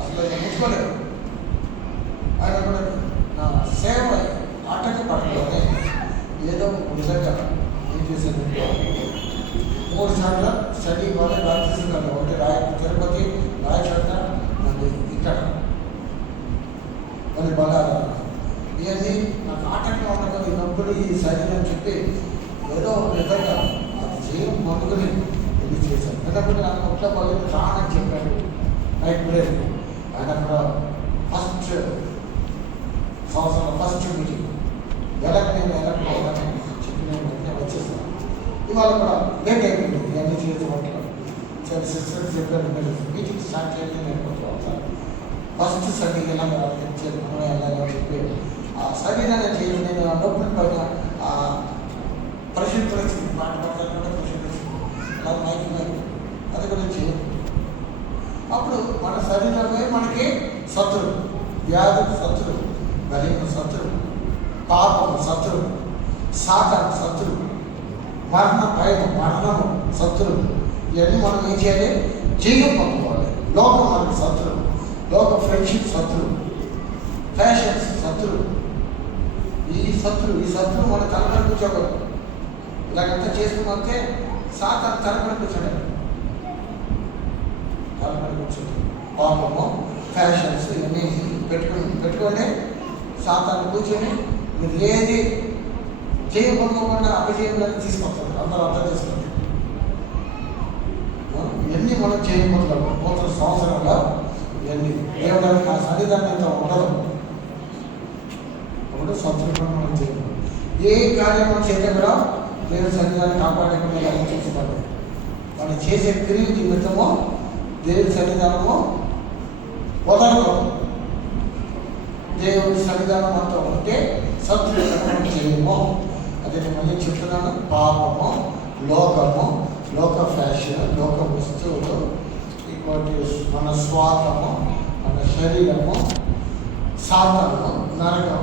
అసలు ముట్టుకోలేదు. ఆయన కూడా నా సేవ ఆటంకపడలేదు. ఏదో విధంగా ఏం చేశానంటే 3 సార్లు స్టడీ వాళ్ళే రాజేస్తున్నాను. ఒకటి తిరుపతి, రాయచోట, మళ్ళీ ఇక్కడ మళ్ళీ బలారా. ఇవన్నీ నాకు ఆటంకం ఉండదు. ఈ నొప్పులు ఈ శరీరం చెప్పి ఏదో ఒక విధంగా అది చేయడం మొదలుకొని ఇది చేశాను. ఎందుకంటే నాకు ఒక్క బలం రానని చెప్పాను. నైట్ బ్రేక్ ఆయన అక్కడ ఫస్ట్ సంవత్సరం ఫస్ట్ మీటింగ్ నేను ఎలక్ట్రోని చెప్పి నేను వెంటనే వచ్చేసాను. ఇవాళ కూడా లేట్ అయిపోయింది. ఇవన్నీ చేయడం సరే సిస్టర్ చెప్పారు మీటింగ్ స్టార్ట్ చేయాలి. నేను కొంచెం ఫస్ట్ సండే ఎలా వెళ్ళాలని చెప్పి ఆ శరీరాన్ని చేయడం నేను ఆ నొప్పులు పైన ఆ పరిశుద్ధ వచ్చింది. మాట మాట్లాడుకుంటే పరిశుద్ధ వచ్చింది. అలా మైకి అది కూడా చేయదు. అప్పుడు మన శరీరమే మనకి శత్రువు. వ్యాధి శత్రువు, బలహీన శత్రువు, పాపం శత్రువు, సాతాను శత్రువు, మరణ భయం మరణము శత్రువు. ఇవన్నీ మనం ఏం చేయాలి? జయం పొందుకోవాలి. లోకం మనకి శత్రువు. లోక ఫ్రెండ్షిప్ శత్రువు, ఫ్యాషన్స్ శత్రువు. ఈ శత్రువు మన తలపడి కూర్చోగలరు. ఇలాగంతా చేసుకుని వస్తే సాతాను తలపడి కూర్చోడు. తలపడి కూర్చోడు. పాపము, ఫ్యాషన్స్ ఇవన్నీ పెట్టుకోండి. సాతాను కూర్చొని మీరు ఏది చేయకుండా అపజయంలోకి తీసుకొస్తారు. అందరూ అర్థం చేసుకోండి. ఇవన్నీ మనం చేయబోతున్నాం. నూతన సంవత్సరంలో ఇవన్నీ దేవుడానికి ఆ సన్నిధానంతో ఉండదు. అప్పుడు శత్రువులను మనం చేయడం, ఏ కార్యం మనం చేయకుండా దేవుడి సన్నిధానం కాపాడకుండా చూసుకోండి. మనం చేసే క్రియ నిమిత్తము దేవుడి సన్నిధానము వదలదు. దేవుడి సన్నిధానం అంతా ఉంటే శత్రువులను మనం చేయము. అదే నేను మళ్ళీ చెప్తున్నాను. పాపము, లోకము, లోక ఫ్యాషన్, లోక వస్తువులు, ఇంకోటి మన స్వార్థము, మన శరీరము, సాతాను, నరకం,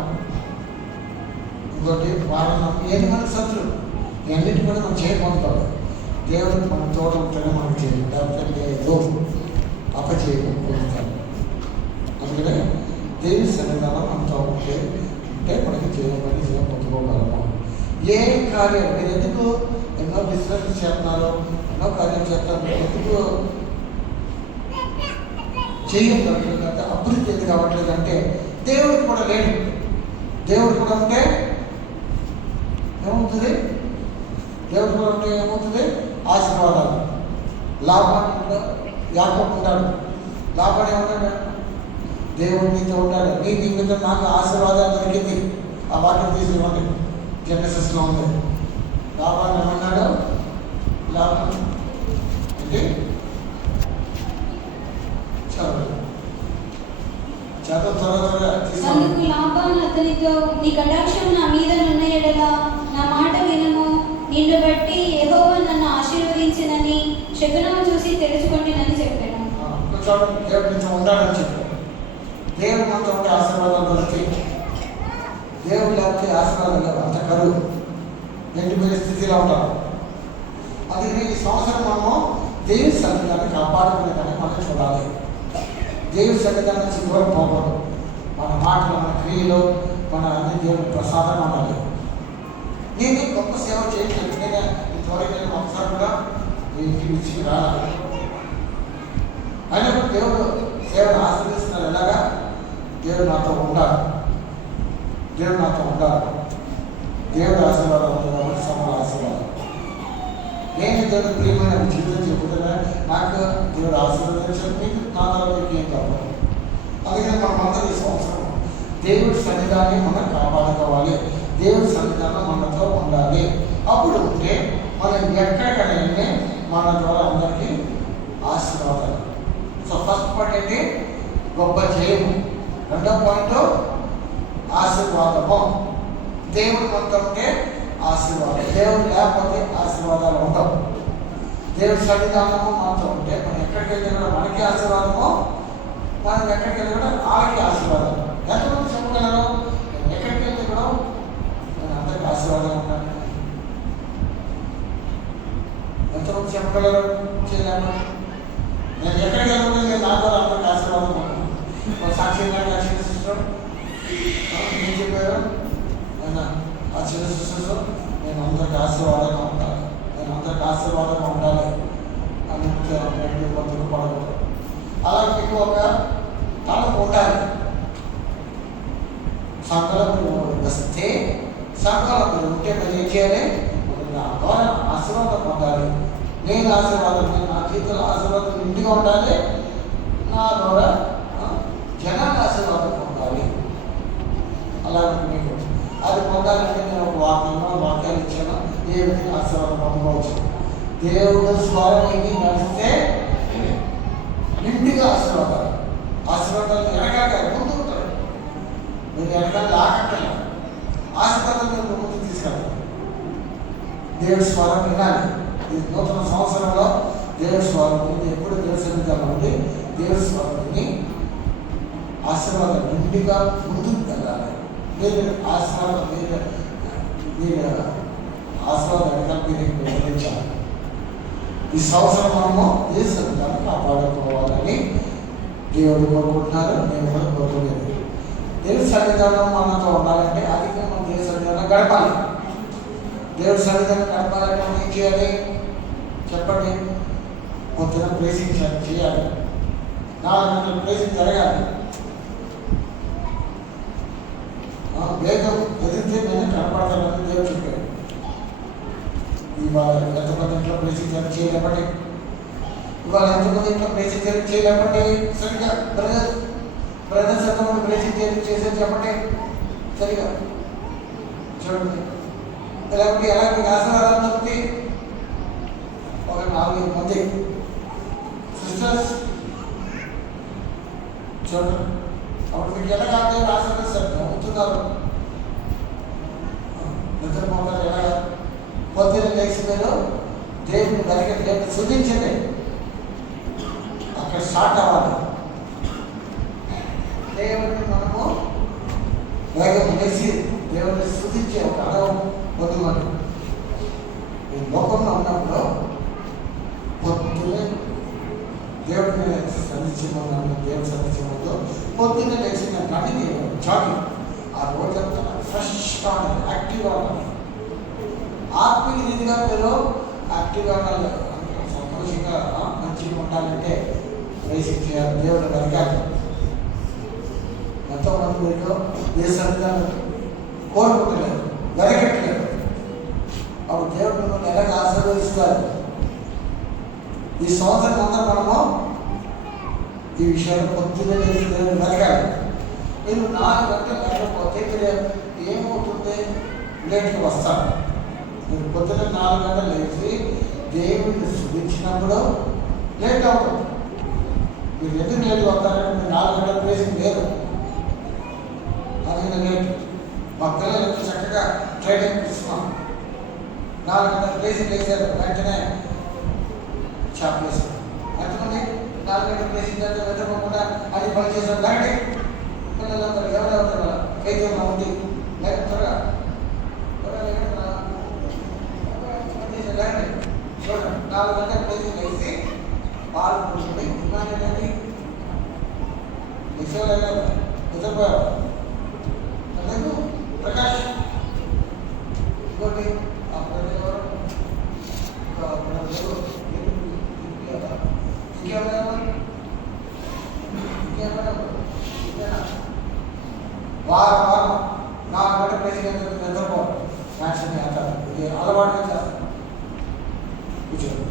ఇంకోటి వారణం, ఏది మన శత్రువు. ఇవన్నిటి కూడా మనం చేయబోతాడు. దేవుడు మన తోట ఉంటేనే మనం చేయాలి. లేకపోతే లేదు, అపచేయడం పొందుతాడు. అందుకనే దేవుని సన్నిధానం అంతా ఉంటే మనకి చేయబడి పొందుకోగలము. ఏ కార్యం మీరు ఎందుకు ఎన్నో బిజినెస్ చేస్తున్నారు, ఎన్నో కార్యం చేస్తారు, ఎందుకు చేయగలుగుతుంది? అభివృద్ధి ఎందుకు కావట్లేదు అంటే దేవుడికి కూడా లేదు. దేవుడు కూడా ఉంటే ఏమవుతుంది? దేవుడు కూడా ఉంటే ఏమవుతుంది? ఆశీర్వాదాలు, లాభాన్ని యాకోబు ఉంటాడు. లాభాన్ని ఏమన్నాడు? దేవుడు నీతో ఉంటాడు. నీ మీద నాకు ఆశీర్వాదాలు దొరికింది. ఆ వాక్యం తీసుకుని జెనసిస్లో ఉంది. లాభాన్ని ఏమన్నాడు? లాభం అంటే అందుకు లాభాన్ని అతనితో, నీ కటాక్షం నా మీద నున్న ఎడల నా మాట వినము, నిన్ను బట్టి యెహోవా నన్ను ఆశీర్వదించినని శకునము చూసి తెలుసుకొంటినని చెప్పాను. దేవుడు నీతో ఉండాలని చెప్పాడు. దేవుడు మనతో ఉంటే ఆశీర్వాదాలు దొరికి, దేవుడు లేకపోతే ఆశీర్వాదాలు లేవు. అంత కరువు, ఎండిపోయే స్థితిలో ఉంటారు. అందుకని ఈ సంవత్సరం మనము దేవుడి సన్నిధాన్ని కాపాడుకునేదాన్ని మనం చూడాలి. దేవుడి సన్నిధానం నుంచి దూరం పోకూడదు. మన మాటలు, మన క్రియలు, మన అన్ని దేవుడి ప్రసాదం ఉండాలి. నేను గొప్ప సేవ చేయట్లేదు. నేను ఇంతవరకు నేను ఒకసారి కూడా దీనికి విడిచి రాలి. అయినప్పుడు దేవుడు సేవను ఆశీర్వదిస్తున్నారు. ఎలాగా? దేవుడు నాతో ఉండాలి. దేవుడు నాతో ఉండాలి. దేవుడు ఆశీర్వాదం ఉంటుంది కాబట్టి సమల ఆశీర్వాదం. నేను దేవుడు ప్రియమైన జీవితం చెప్పుతున్నా, నాకు దేవుడు ఆశీర్వదించాలి. మీకు నా మీకు ఏం కావాలి? అందుకని మనం అందరూ ఈ సంవత్సరం దేవుడి సన్నిధాన్ని మనం కాపాడుకోవాలి. దేవుడి సన్నిధానం మనతో ఉండాలి. అప్పుడు ఉంటే మనం ఎక్కడికైనా మన ద్వారా అందరికీ ఆశీర్వాదాలు. సో ఫస్ట్ పాయింట్ ఏంటి? గొప్ప జయము. రెండో పాయింట్ ఆశీర్వాదము. దేవుడు మనతో ఉంటే ఆశీర్వాదం. దేవుడు లేకపోతే ఆశీర్వాదాలు ఉండవు. దేవుడి సన్నిధానము మనతో ఉంటే మనం ఎక్కడికి వెళ్ళి కూడా మనకి ఆశీర్వాదము, మనం ఎక్కడికి వెళ్ళి కూడా వాళ్ళకి ఆశీర్వాదం. ఎంతమంది చెప్పగలరు? ఎక్కడికి వెళ్ళి కూడా నేను అందరికీ ఆశీర్వాదం ఉన్నాను. ఎంతమంది చెప్పగలరు? చేయలేము. నేను ఎక్కడికి వెళ్ళకుండా నేను నా ద్వారా అందరికీ ఆశీర్వాదం ఉన్నాను. సాక్షిగా సిస్టర్ ఏం చెప్పారు? నేను ఆ చిన్న సిస్టర్స్ నేను అందరికి ఆశీర్వాదంగా ఉండాలి, నేను అందరికి ఆశీర్వాదంగా ఉండాలి అని కొంతకు పడకూడదు. అలాగే మీకు ఒక తలకు ఉండాలి. సంఘంలో మీరు వస్తే, సంఘంలో మీరు ఉంటే మీరు ఏం చేయాలి? నా ద్వారా ఆశీర్వాదం పొందాలి. నేను ఆశీర్వాదం, నేను నా జీవితంలో ఆశీర్వాదం ఇంటిగా ఉండాలి. నా ద్వారా జనాన్ని ఆశీర్వాదం పొందాలి. అలాగే మీకు అది పొందాలంటే నేను ఒక వాక్యాలు ఇచ్చాను. ఏ విధంగా ఆశీర్వాదం పొందవచ్చు? దేవుడు స్వరాన్ని నడిస్తే నిండిగా ఆశీర్వాదాలు. ఆశీర్వాదాలు వెనకాల ముందు ఉంటారు. మీరు వెనకాల లాగక్కర్లేదు. ఆశీర్వాదాలు మీరు ముందుకు తీసుకెళ్ళాలి. దేవుడి స్వరం వినాలి. ఈ నూతన సంవత్సరంలో దేవుడి స్వరం ఎప్పుడు దేవుడి సన్నిధానం ఉండి దేవుడి స్వరం విని ఆశీర్వాదం నిండిగా ముందుకు వెళ్ళాలి. మీరు ఆశీర్వాదం మీరు ఆశీర్వాదం వెనకాల మీరు నిర్వహించాలి. ఈ సంవత్సరం మనము ఏ సన్నిధానం కాపాడుకోవాలని దేవుడు కోరుకుంటున్నారు. నేను కూడా కోరుకోలేదు. దేవుడి సన్నిధానం మనతో ఉండాలంటే అధికంగా మన దేశ గడపాలి. దేవుడి సన్నిధానం గడపాలంటే మనం ఏం చేయాలి చెప్పండి? పొద్దున ప్రేసింగ్ చేయాలి. 4 గంటల ప్రేసింగ్ జరగాలి. వేగం ఎదిరితే నేను కనపడతానని దేవుడు చెప్పాడు. ఇవాళ ఎంతమంది ఇంట్లో ప్రేసింగ్ చేయలేపండి? ఇవాళ ఎంతమంది ఇంట్లో ప్రేసింగ్ చేయలేపండి? సరిగా బ్రదర్స్ ఎంతమంది ప్రేసింగ్ చేసేది చెప్పండి సరిగా చూడండి. లేకపోతే ఎలా మీకు ఆశీర్వాదాలు దొరుకుతుంది? ఒక 4 మంది సిస్టర్స్ చూడండి. అప్పుడు మీకు ఎలా కాదు ఆశీర్వదిస్తారు. నమ్ముతున్నారు, నిద్రపోతారు. ఎలాగా పొద్దున్న లేచి మీరు దేవుని వెనక దేవుని శుద్ధించండి. అక్కడ స్టార్ట్ అవ్వాలి. దేవుడిని మనము వేగం లేచి దేవుడిని శుద్ధించే ఒక అనుభవం పొందుకోండి. ఈ లోకంలో ఉన్నప్పుడు పొద్దున్నే దేవుడిని సంధించమన్నాను. దేవుని సంధించమంతో పొద్దున్నే లేచిన కానీ జాగింగ్ ఆ రోజంతా ఫ్రెష్గా ఉండాలి, యాక్టివ్గా ఉండాలి. ఆత్మీయ రీతిగా మీరు యాక్టివ్గా ఉండాలి, సంతోషంగా మంచిగా ఉండాలంటే రేసింగ్ చేయాలి, దేవుడిని వెనకాలి. ఎంతోమంది మీరు ఏ సన్నిధానం కోరుకుంటలేదు, వెనకట్లేదు. అప్పుడు దేవుడు మిమ్మల్ని ఎలాగ ఆశీర్వదిస్తారు? ఈ సంవత్సరం అంతా మనము ఈ విషయాలు పొద్దున్నే చేసి దేవుడిని వెనకాలి. మీరు 4 గంటలు లేకపోతే మీరు ఏమవుతుంది? లేట్గా వస్తారు. మీరు పొద్దున్న 4 గంటలు లేచి దేవుడిని శుద్ధించినప్పుడు లేట్ అవుతుంది. మీరు ఎందుకు లేట్గా వస్తారంటే మీరు 4 గంటలు ప్లేసింగ్ లేదు, అది లేట్. మా పిల్లలు ఎంత చక్కగా ట్రైనింగ్ ఇస్తున్నాం. 4 గంటల ప్లేసింగ్ వేసారు, వెంటనే షాప్ వేసారు. ఎంతమంది 4 గంటల ప్లేసింగ్ చేస్తే వెంటకుండా అది పని చేసారు. లేకండి పిల్లలందరూ ఎవరెవరు కైతేమో ఉంది లేక త్వరగా లేకండి చూడండి. 4 గంటల ప్లేసింగ్ వేసి పాలు పుట్టుకుని ఇన్నాళ్ళండి నిజంగా నిద్రపోయారు. లేదు ప్రకాష్ ఇంకోటి వారం 4 గంటల ప్లేసింగ్ నిద్రపోవాలి. మ్యాక్సిమం అంటారు ఇది అలవాటుగా చేస్తారు. కూర్చోండి.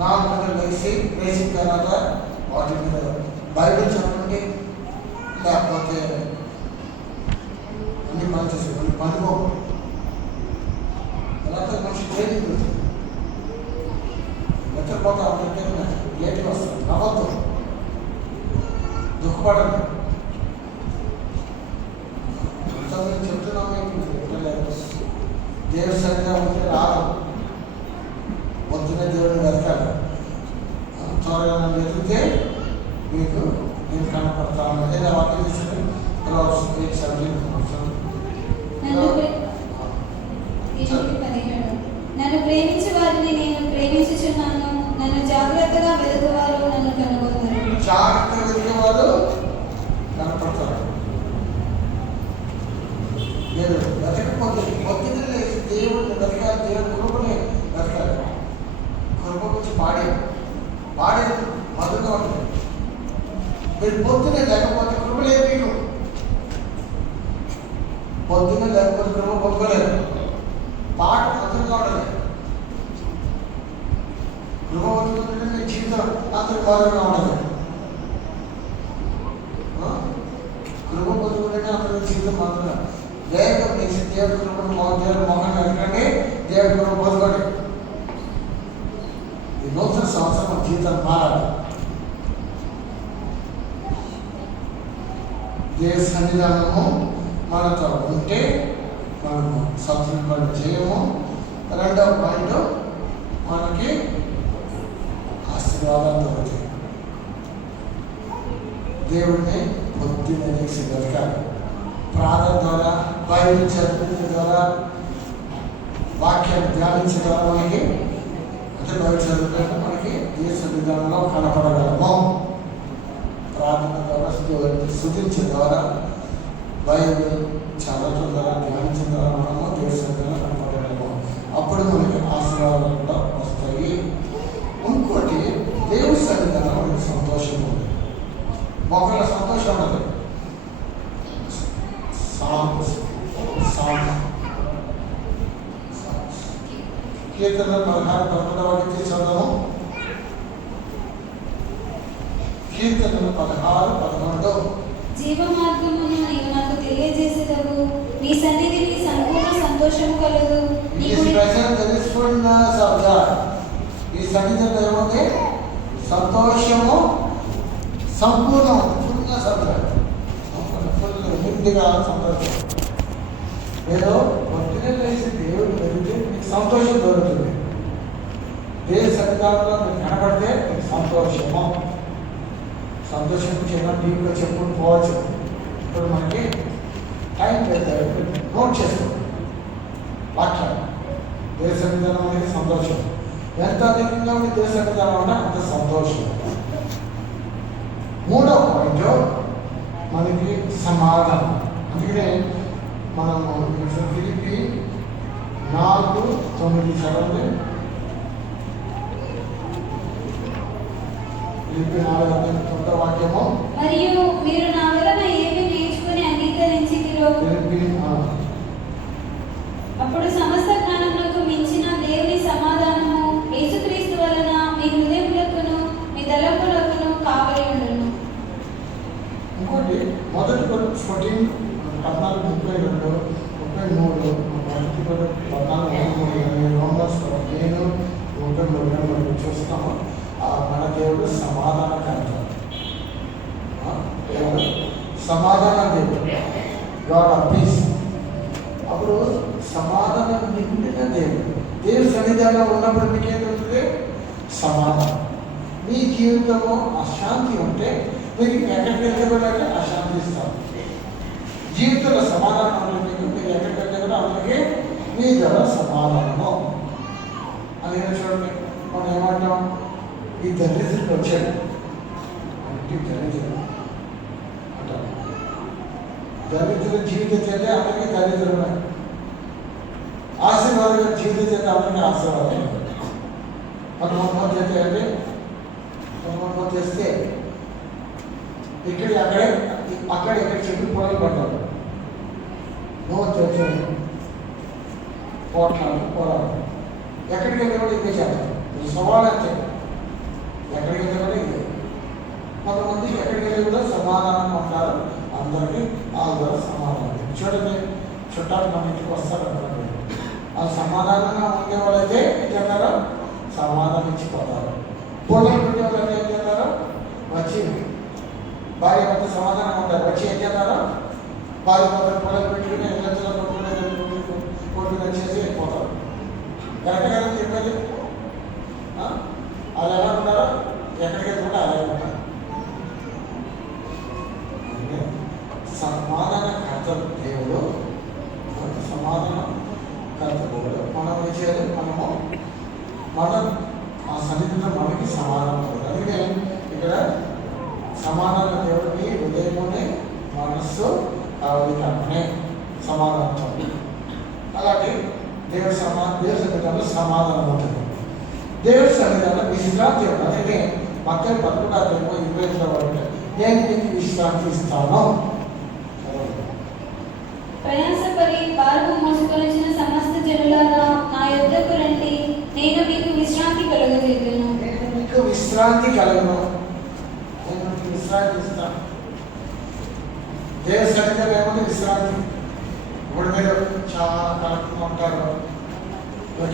4 గంటలు వేసి ప్లేసింగ్ తర్వాత వాటి మీద బైబిల్ చెప్పండి, లేకపోతే అన్ని పని చేసే పనుకో. అలాగే మనిషి ట్రైనింగ్ నిద్రపోతా ఉంటే లేట్గా వస్తారు. నవ్వద్దు, దుఃఖపడండి. చెప్తున్నాము దేవుడి సరిగా ఉంటే రాదు. పొద్దున్నే దేవుడిని వెతకాలి. త్వరగా నన్ను వెతికితే మీకు నేను కనపడతాను. ఏదైనా వాక్యం తీసుకుని నన్ను ప్రేమించే వారిని నేను ప్రేమించుచున్నాను. నన్ను జాగ్రత్తగా వెతుకువారు నన్ను కనుగొన్నారు. జాగ్రత్తగా వెతికేవారు కనపడతారు. మీరు వెతకపోతే పొద్దున్నే లేచి దేవుడిని వెతకాలి. దేవుడి కృపని వెతకాలి. కృప గురించి పాడే మధుగా ఉంటుంది. మీరు పొద్దున్నే లేకపోతే కృప లేదు. మీకు పొద్దున్నే లేకపోతే కృప పొందుకోలేదు. పాట మధురంగా ఉండదు. కృప పొందుకుంటే మీ జీవితం అందరికి మధురంగా ఉండదు. కృప పొందుకుంటే అందరి జీవితం మధురంగా. వేగం వేసి దేవుడి కృపను దేవుడి మొహం వెతకండి, దేవుడి కృప పొందుకోండి. ఈ నూతన సంవత్సరం జీవితం మారాలి. దేవుడి సన్నిధానము మనతో ఉంటే మనము సంతృప్తి చేయము. రెండవ పాయింట్ మనకి ఆశీర్వాదాలు దొరుకుతాయి. దేవుడిని పొద్దున్నే లేచి వెతకాలి. ప్రార్థన ద్వారా, బైబిల్ చదివించడం ద్వారా, వాక్యాన్ని ధ్యానించడం ద్వారా మనకి అంటే బైబిల్ చదివితే మనకి ఏ సన్నిధానంలో కనపడగలము. ప్రార్థన ద్వారా, స్తుతించే ద్వారా, బైబిల్ చదవటం ద్వారా ధ్యానించడం ద్వారా మనము దేవుడి సన్నిధిలో కనపడగలము. అప్పుడు మనకి ఆశీర్వాదాలు కూడా వస్తాయి. ఇంకోటి, దేవుడి సన్నిధిలో మనకి సంతోషం ఉంది. ఒకళ్ళ సంతోషం ఉన్నది. కీర్తన 16:11 చదవము. కీర్తన 16:11. జీవ మార్గమును నీవు నాకు తెలియజేసేదవు, నీ సన్నిధిని సంపూర్ణ సంతోషము కలదు. ఈ సన్నిధిలో ఏముంది? సంతోషము సంపూర్ణం, నిండుగా సంతోషం. ఏదో పొద్దునే లేచి దేవుడు వెళ్తే మీకు సంతోషం దొరుకుతుంది. దేవుడి సన్నిధానంలో మీకు కనబడితే మీకు సంతోషము. సంతోషం చిన్న టీవీలో చెప్పుకుని పోవచ్చు. ఇప్పుడు మనకి టైం లేదు, నోట్ చేసుకోండి. వాక్యం దేవుడి సన్నిధానం అనేది సంతోషం. ఎంత అధికంగా ఉంటే దేవుడి సన్నిధానం అంటే అంత సంతోషం. మూడవ పాయింట్ మనకి సమాధానం. అందుకనే మనము ఫిలిప్పీ 4:9 చదవండి. ఫిలిప్పీ 4:9 వాక్యము. మరియు మీరు నా వలన ఏమి నేర్చుకుని అంగీకరించితిరో, అప్పుడు సమస్త జ్ఞానములకు మించిన దేవుని సమాధానము యేసుక్రీస్తు వలన మీ హృదయములకును మీ తలంపులకును కావలి ఉండును. ఇంకోటి, మొదటి 14:32, 33, రోమన్స్ చూస్తాము. మన దేవుడు సమాధానకర్త. దేవుడు సమాధాన దేవుడు, గాడ్ ఆఫ్ పీస్. అప్పుడు సమాధానం నిండిన దేవుడు. దేవుడి సన్నిధానంలో ఉన్నప్పుడు మీకు ఏమవుతుంది? సమాధానం. మీ జీవితంలో అశాంతి ఉంటే మీరు ఎక్కడికి వెళ్తే కూడా అశాంతి ఇస్తాం. జీవితంలో సమాధానం ఉంటే మీరు ఎక్కడికి వెళ్తే కూడా అందరికీ మీ ద్వారా సమాధానము. అది చూడండి, మనం ఏమంటాం? ఈ దరిద్రుడు వచ్చాడు అంటే దరిద్రుడు అంటాం. దరిద్రుడు జీవితం చేస్తే అందరికీ దరిద్రుడు. ఆశీర్వాదం జీవితం చేస్తే అందరికీ ఆశీర్వాదం. కొంతమంది చేస్తే అంటే కొంతమంది చేస్తే ఇక్కడ అక్కడ ఇక్కడ చెప్పి పొడలు పడ్డారు. నువ్వు తెచ్చాడు పోరాడు. ఎక్కడికి వెళ్తే కూడా ఇదే చేస్తాడు. సవాల్ అంతే. ఎక్కడికి వెళ్తే కూడా ఇదే. కొంతమంది ఎక్కడికి వెళ్ళి కూడా సమాధానం అంటారు. అందరికీ ఆ ద్వారా సమాధానం. చూడండి, చుట్టాలు మన ఇంటికి వస్తారు అనుకోండి. ఆ సమాధానంగా ఉండే వాళ్ళైతే ఏం చేస్తారో సమాధానం ఇచ్చిపోతారు. పొడలు పెట్టే వాళ్ళైతే ఏం చేస్తారో వచ్చి భార్య భర్త సమాధానం ఉంటారు. వచ్చి ఏం చేస్తారో భార్య భర్త పొడలు పెట్టుకుని ఇళ్ళలో కొట్టుకుని వచ్చేసి వెళ్ళిపోతారు. కరెక్ట్ కదా చెప్పేది? వాళ్ళు ఎలా ఉంటారో ఎక్కడికి వెళ్తుంటే అలాగే ఉంటారు. సమాధాన కర్త దేవుడు, సమాధాన కర్త దేవుడు. మనం ఏం చేయాలి? మనం ఆ సన్నిధిలో మనకి సమాధానం ఉంటుంది. అందుకే ఇక్కడ సమాధాన దేవుడికి హృదయమునే మనస్సు కావలికనే సమాధానం. అలాగే దేవుడి సన్నిధానంలో సమాధానం ఉంటుంది. దేవుడి సన్నిధానంలో విశ్రాంతి ఉంటుంది. అందుకే మత్తయి 11:20 నేను నీకు విశ్రాంతి ఇస్తాను. ప్రయాసపడి భారము మోసుకొనిచిన సమస్త జనులారా నా యొద్దకు రండి, నేను మీకు విశ్రాంతి కలుగజేయుదును. నేను మీకు విశ్రాంతి కలుగును. నేను మీకు విశ్రాంతి ఇస్తాను. దేవుడి సన్నిధిలో ఏముంది? విశ్రాంతి. ఇప్పుడు మీరు చాలా కరెక్ట్గా ఉంటారు.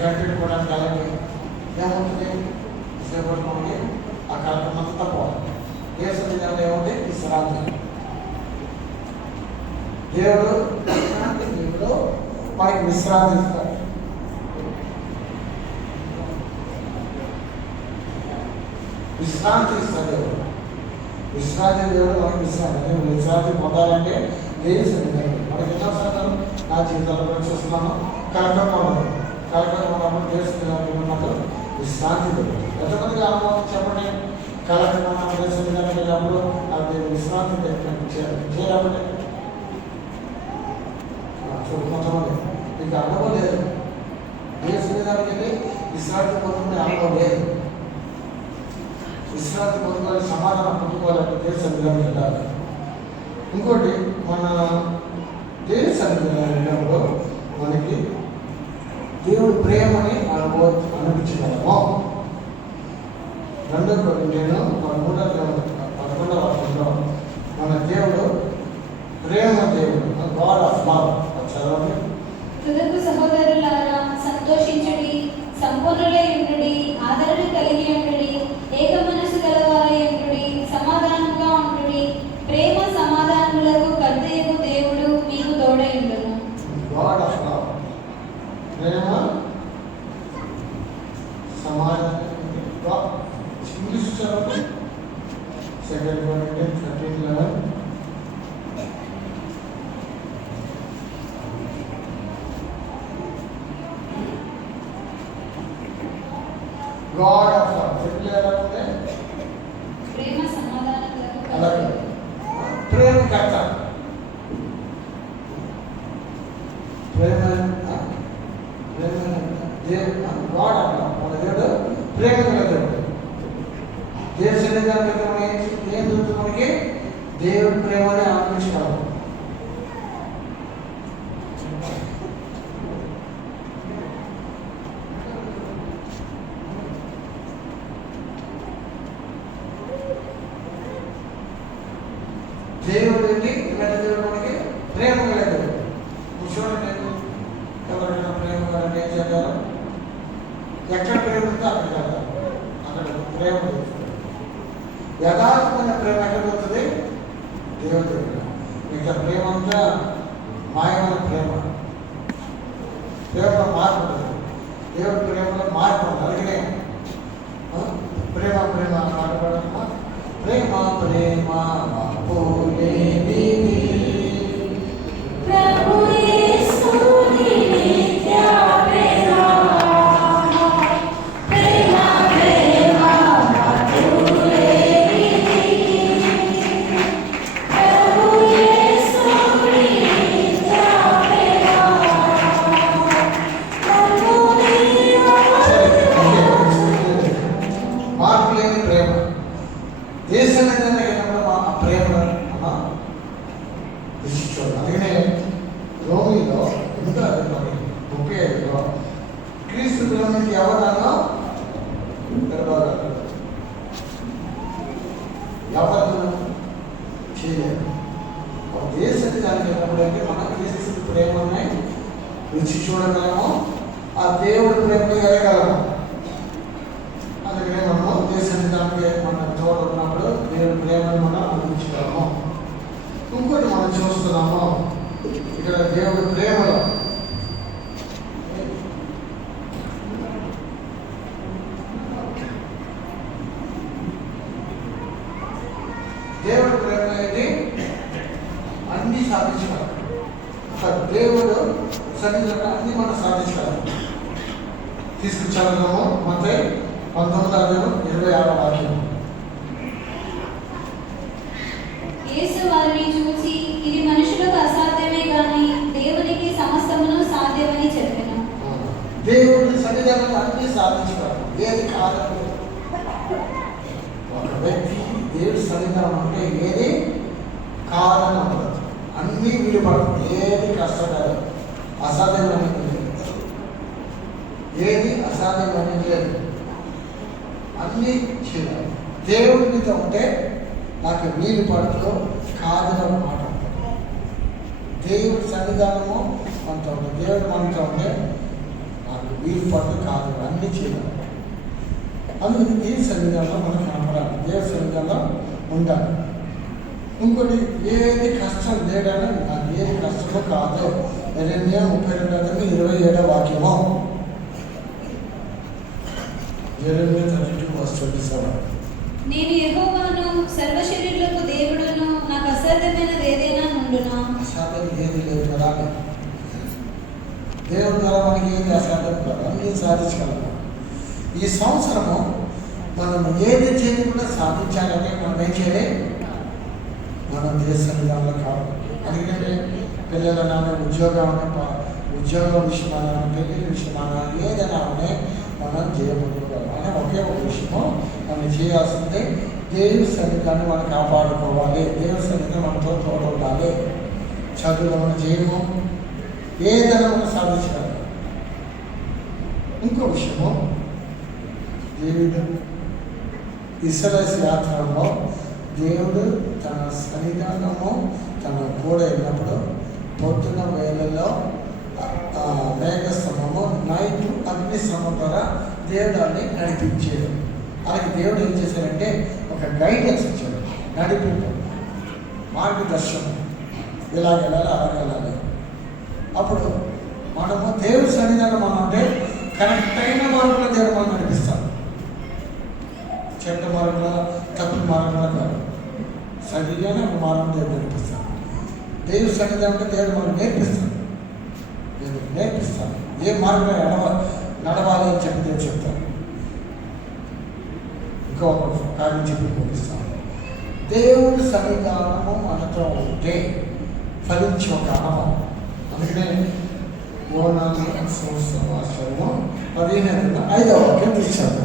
కంటిన్యూ కూడా కలండి. ఏమవుతుంది? సేపటి ఆ కార్యక్రమం అంతా పోవాలి. దేవుడి సన్నిధిలో ఏముంది? విశ్రాంతి. దేవుడు విశ్రాంతి దేవుడు మనకి విశ్రాంతి ఇస్తాడు. విశ్రాంతి ఇస్తాడు దేవుడు. విశ్రాంతి దేవుడు మనకి విశ్రాంతి. విశ్రాంతి పొందాలంటే దేవుడి సన్నిధిలో మనకి ఎన్నోసార్లు నా జీవితంలో కూడా చూస్తున్నాను. కలకంగా ఉన్నది. కలకంగా ఉన్నప్పుడు దేవుడి సన్నిధిలో ఉన్నప్పుడు విశ్రాంతి దొరుకుతుంది. ఎంతమందికి అనుభవం చెప్పండి? కలకంగా దేవుడి సన్నిధిలో వెళ్ళినప్పుడు నాకు విశ్రాంతి చేయాలంటే విశ్రాంతి పొందుకునే అనుభవం లేదు. విశ్రాంతి పొందుకోవాలి, సమాధానం పొందుకోవాలంటే దేవుని సన్నిధిలోకి వెళ్ళాలి. ఇంకోటి, మన దేవుని సన్నిధిలో వెళ్ళినప్పుడు మనకి దేవుడు ప్రేమని అనిపించగలము. 2 కొరింథీయులు 11వ వాక్యంలో మన దేవుడు ప్రేమ దేవుడు, గాడ్ ఆఫ్ లవ్. చదవండి. తుదకు సహోదరులారా, సంతోషించుడి, సంపూర్ణులై ఉండుడి, ఆదరణ కలిగి ఉండుడి, ఏక మనసు గలవారై ఉండుడి, సమాధానంగా ఉండుడి. ప్రేమ సమాధానములకు కర్తయగు దేవుడు మీకు తోడై ఉండును. గాడ్ ఆఫ్ లవ్, ప్రేమ సమాధానం. ఇంగ్లీష్ చదవండి. 2 కొరింథీయులు 13:11. God of love. తెలుగులో ఎలా ఉంది? ప్రేమ సమాధానములకు అలాగే ప్రేమకర్త. ప్రేమ దేవుడు గాడ్ ఆఫ్ లవ్. మన దేవుడు ప్రేమ గల దేవుడు. దేవుని సన్నిధానంలో ఏం దొరుకుతుంది మనకి? దేవుడి ప్రేమని ఆనందించగలము. దేవుడు ఏంటి? ఇలాంటి దేవుడు మనకి ప్రేమ గల దేవుడు. చూడండి, ఎవరైనా ప్రేమ కలంటే ఏం చేస్తారు? ఎక్కడ ప్రేమ ఉందో అక్కడ కదా, అక్కడ ప్రేమ దొరుకుతుంది. యథార్థమైన ప్రేమ ఎక్కడ దొరుకుతుంది? దేవుడి దగ్గర. మిగతా ప్రేమ అంతా మాయమైన ప్రేమ. ప్రేమలో మార్పు ఉంటుంది. దేవుడి ప్రేమలో మార్పు ఉంటుంది. అలాగే ప్రేమ ప్రేమ మాట పడమ్మా. ప్రేమ ప్రేమ రుచి చూడగలము, ఆ దేవుడి ప్రేమను ఎరగలము. అందుకనే మనము దేశానికి మన తోడు ఉన్నప్పుడు దేవుడి ప్రేమను మనం అందించగలము. ఇంకోటి మనం చూస్తున్నాము ఇక్కడ దేవుడి ప్రేమలో దేవుడి ప్రేమ ఏంటి? అన్ని సాధించగలం. దేవుడు సన్నిధిలో అన్ని మనం సాధించగలం. తీసుకొచ్చాము మత్తయి 19:26 వాక్యం. యేసు వారిని చూసి, ఇది మనుషులకు అసాధ్యమే గాని దేవునికి సమస్తమును సాధ్యమని చెప్పెను. దేవుడి సన్నిధిలో అన్ని సాధించగలం. ఏది కాదని ఒక వ్యక్తి దేవుడి సన్నిధానం అంటే ఏది కాదని ఉండదు. అన్నీ వీలుపడదు. ఏది కష్టపడదు. అసాధ్యమైనది లేదు. ఏది అసాధ్యమైనది లేదు. అన్నీ చేయాలి. దేవుడితో ఉంటే నాకు వీలు పడుతూ కాదులో మాట ఉంటుంది. దేవుడి సన్నిధానము మనతో ఉంటే, దేవుడు మనతో ఉంటే నాకు వీలు పడుతూ కాదు అన్నీ చేయాలి. అందుకని దేవుడి సన్నిధానంలో మనం కనపడాలి. దేవుడి సన్నిధానంలో ఉండాలి. ఇంకోటి, ఏది కష్టం లేదని నాకు ఏది కష్టమో కాదు. యెరెమీయా 32:27 వాక్యము. యెరెమీయా 32:27. నేను యెహోవాను, సర్వశరీరులకు దేవుడును, నాకు అసాధ్యమైనది ఏదైనా నుండునా? అసాధ్యం ఏది లేదు కదా. దేవుడి ద్వారా మనకి ఏది అసాధ్యం కాదు, అన్నీ సాధించగలము. ఈ సంవత్సరము మనం ఏది చేయకుండా సాధించాలంటే మనం ఏం చేయాలి? మనం దేశ విధానంలో కావాలి. ఎందుకంటే పిల్లల ఉద్యోగాన్ని ఉద్యోగం విషయమైన, పెళ్లి విషయమైన ఏదైనా ఉంటే మనం చేయబడుకోవాలి అని ఒకే ఒక విషయము మనం చేయాల్సిందే. దేవుని సన్నిధాన్ని మనం కాపాడుకోవాలి, దేవుని సన్నిధిని మనతో తోడుండాలి. చదువులో మనం చేయడము ఏదైనా మనం సాధించాలి. ఇంకో విషయము, దేవుడు ఇశ్రాయేలు యాత్రలో దేవుడు తన సన్నిధానము తన కూడా వెళ్ళినప్పుడు పొద్దున వేళల్లో మేఘస్తంభము, నైట్ అగ్ని స్తంభం ద్వారా దేవుడాన్ని నడిపించాడు. అలాగే దేవుడు ఏం చేశాడంటే ఒక గైడెన్స్ ఇచ్చాడు, నడిపింపు, మార్గదర్శనం, ఇలాగ వెళ్ళాలి అలాగే వెళ్ళాలి. అప్పుడు మనము దేవుడి సన్నిధానం మనం అంటే కరెక్ట్ అయిన మార్గంలో దేవుడు మనం నడిపిస్తాడు. చెడ్డ మార్గంలో, తప్పు మార్గంలో కాదు, సరిగానే ఒక మార్గం దేవుడు నడిపిస్తాడు. దేవుడి సన్నిధానం అంటే దేవుడు మనం నేర్పిస్తాడు. ఏ మార్గంలో నడవాలి అని చెప్పి నేను చెప్తాను. ఇంకో కార్యం చెప్పి ముగిస్తాను. దేవుడి సన్నిధానము మనతో ఉంటే ఫలించే ఒక అనుభవం. అందుకనే యోనాను సంవత్సరము 15వ వాక్యం తీర్చాను.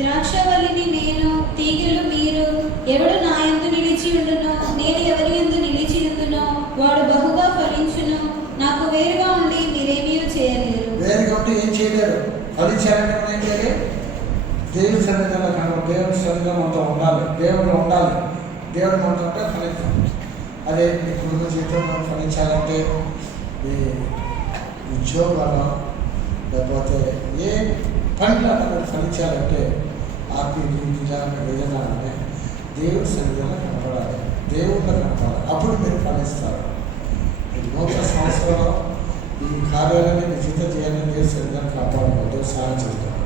ద్రాక్షవల్లిని నేను, తీగలు మీరు. ఎవడు నా యందు నిలిచి ఉండునో, నేను ఎవరి యందు నిలిచి ఉండునో వాడు బహుగా ఫలించును. నాకు వేరుగా ఉండి మీరేమీ చేయలేరు. వేరుగా ఉంటే ఏం చేయలేరు. ఫలించాలంటే మనం ఏం చేయాలి? దేవుని సన్నిధిలో కనుక దేవుని సన్నిధిలో మనతో ఉండాలి, దేవుడు ఉండాలి. దేవుడు మనతో ఉంటే ఫలితం. అదే మీ కుటుంబ జీవితంలో ఫలించాలంటే మీ ఉద్యోగాలు లేకపోతే ఏ పనిలో ఫలించాలంటే ఆర్థిక ఏదైనా అంటే దేవుడి సన్నిధిలో కనపడాలి, దేవుడిలో కనపడాలి. అప్పుడు మీరు ఫలిస్తారు. నూతన సంవత్సరంలో ఈ కార్యాలయాన్ని నిశ్చిత చేయాలని దేవుడి సన్నిధిని కాపాడుకోవాలి. దేవుడు సహాయం చేస్తాను.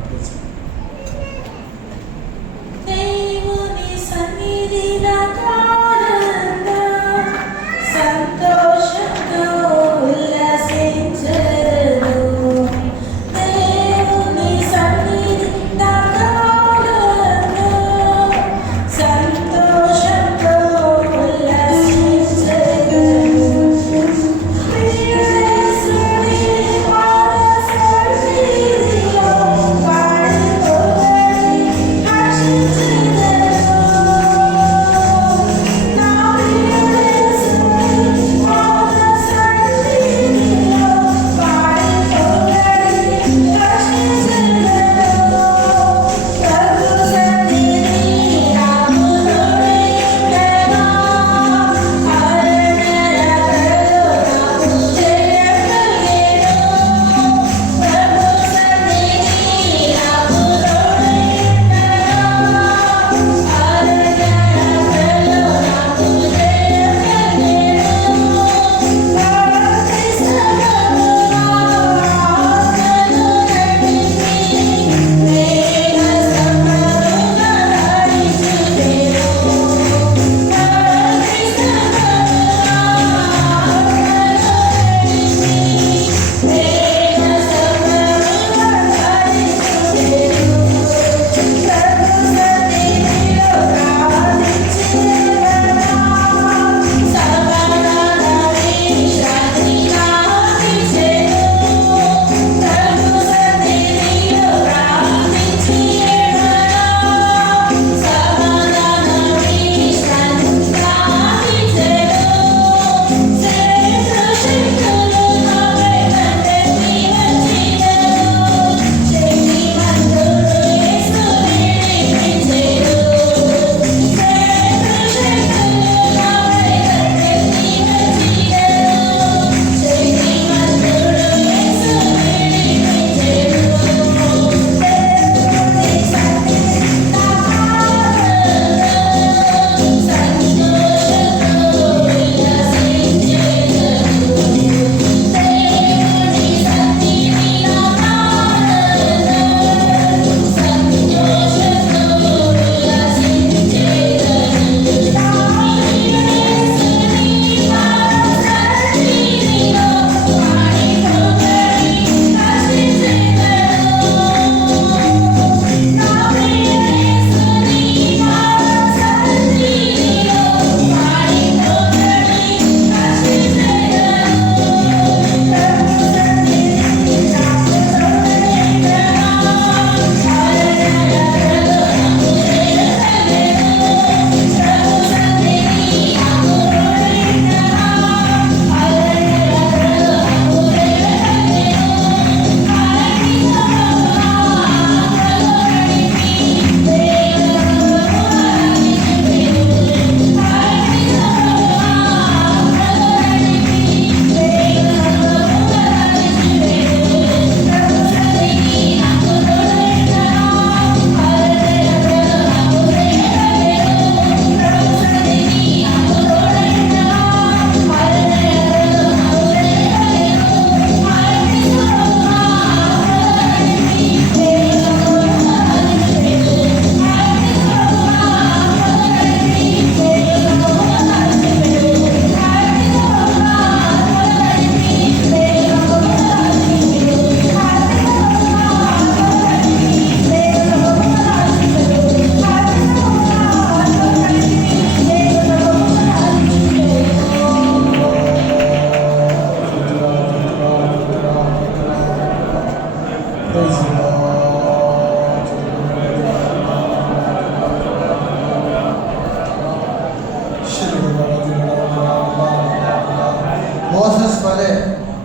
మోసెస్ వలె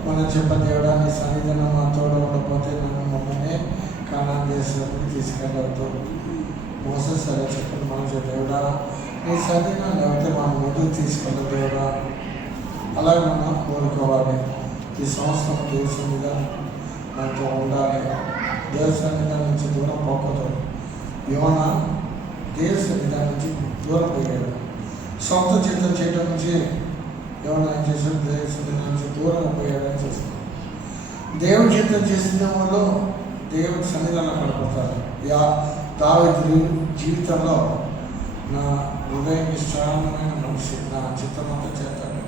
మనం చెప్ప దేవుడా నీ సన్నిధానం మా తోడు ఉండకపోతే నన్ను మమ్మల్ని కానాన్ దేశానికి తీసుకెళ్ళవద్దు. మోసెస్ అలా చెప్పండి మనం దేవుడా నీ సన్నిధానం లేకపోతే మనం ముందుకు తీసుకెళ్ళదు దేవుడా. అలాగే మనం కోరుకోవాలి. ఈ సంవత్సరం దేవుని సన్నిధానం మనతో ఉండాలి. దేవుని సన్నిధానం నుంచి దూరం పోకూడదు. యోన దేవుని సన్నిధానం నుంచి దూరం పోయాడు. సొంత చిత్తం చేయడం నుంచి యోన ఏం చేశాడు? దేవుని సన్నిధానం నుంచి దూరం పోయాడని చూస్తాం. దేవుని చిత్తం చేసిన వాళ్ళు దేవుని సన్నిధానం పడిపోతారు. దావీదు జీవితంలో నా హృదయం ఇష్టమైన మనిషి, నా చిత్తం అంతా చేస్తాడు.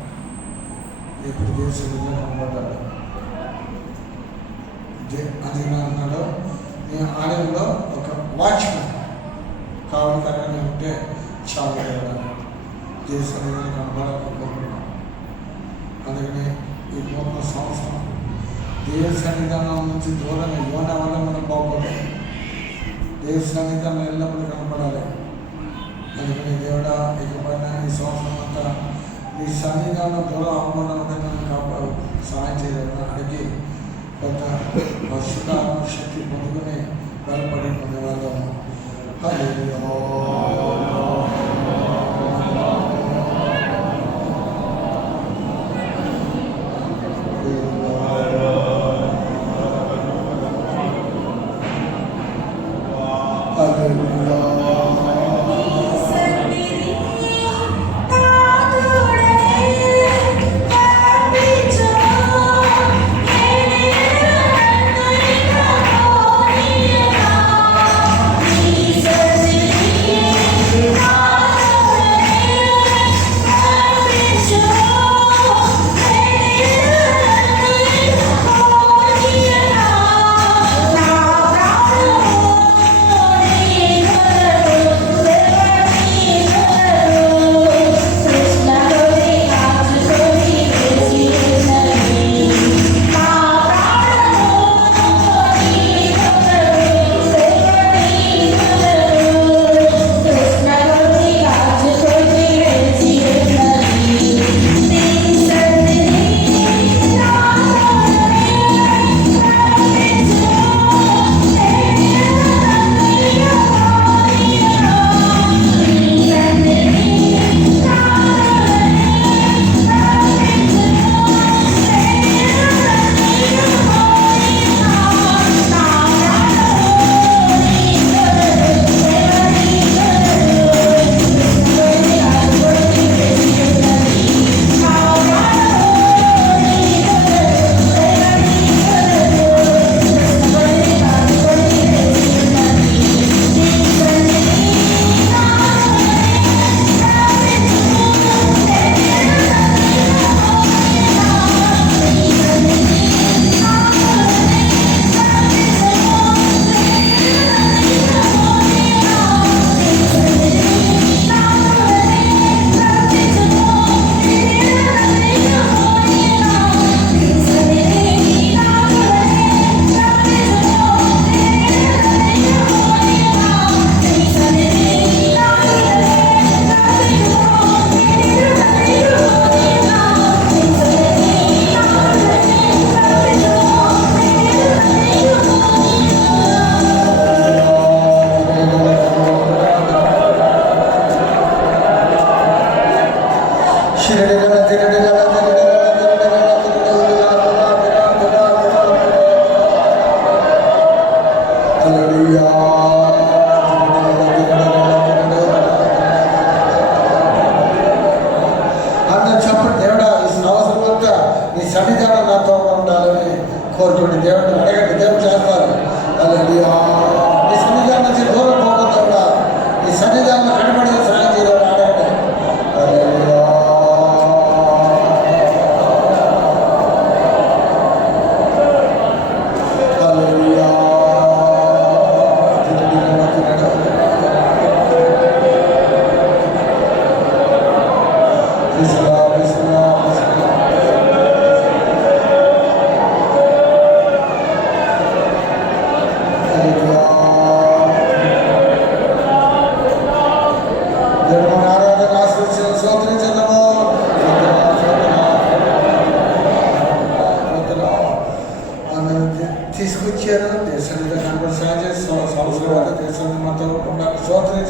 ఎప్పుడు దేవుని సన్నిధిలో కనబడ్డాడు. అది అన్నాడు, నేను ఆలయంలో ఒక వాచ్మెన్ కావడానికి ఉంటే చాలు కదా దేవుని సన్నిధిలో కనబడాలనుకుంటున్నాను. అందుకని ఈ నూతన సంవత్సరం దేవుని సన్నిధానం నుంచి దూరం యోన వల్ల మనం బాగుపడాలి. దేవుని సన్నిధానం ఎల్లప్పుడూ కనపడాలి. అందుకని దేవుడా ఇకపైన ఈ సంవత్సరం అంతా నీ సన్నిధానం దూరం అవ్వకుండా నన్ను కాపాడు, సహాయం చేయాలని అడిగి కొంత పరిశుద్ధ శక్తి పొందుకుని బలపడి పొందేవాళ్ళము.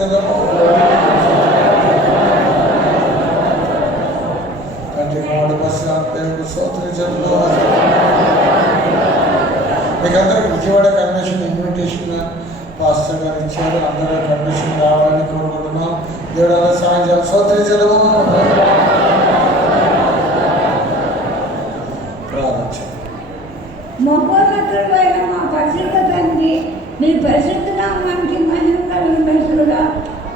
స్తోత్రము. తండ్రి కుమారుడు పరిశుద్ధాత్మకు స్తోత్రించము. మీకు అందరికి విజయవాడ కన్వెన్షన్ ఇన్విటేషన్ పాస్టర్ గారు ఇచ్చారు. అందరూ కన్వెన్షన్ రావాలని కోరుకుంటున్నాం. దేవుడు అలా సాయం చేయాలి. స్తోత్రించడము. మహోన్నతుడైన మా పరిశుద్ధ తండ్రి, నీ పరిశుద్ధ నామానికి మహిమ కలిగినట్లుగా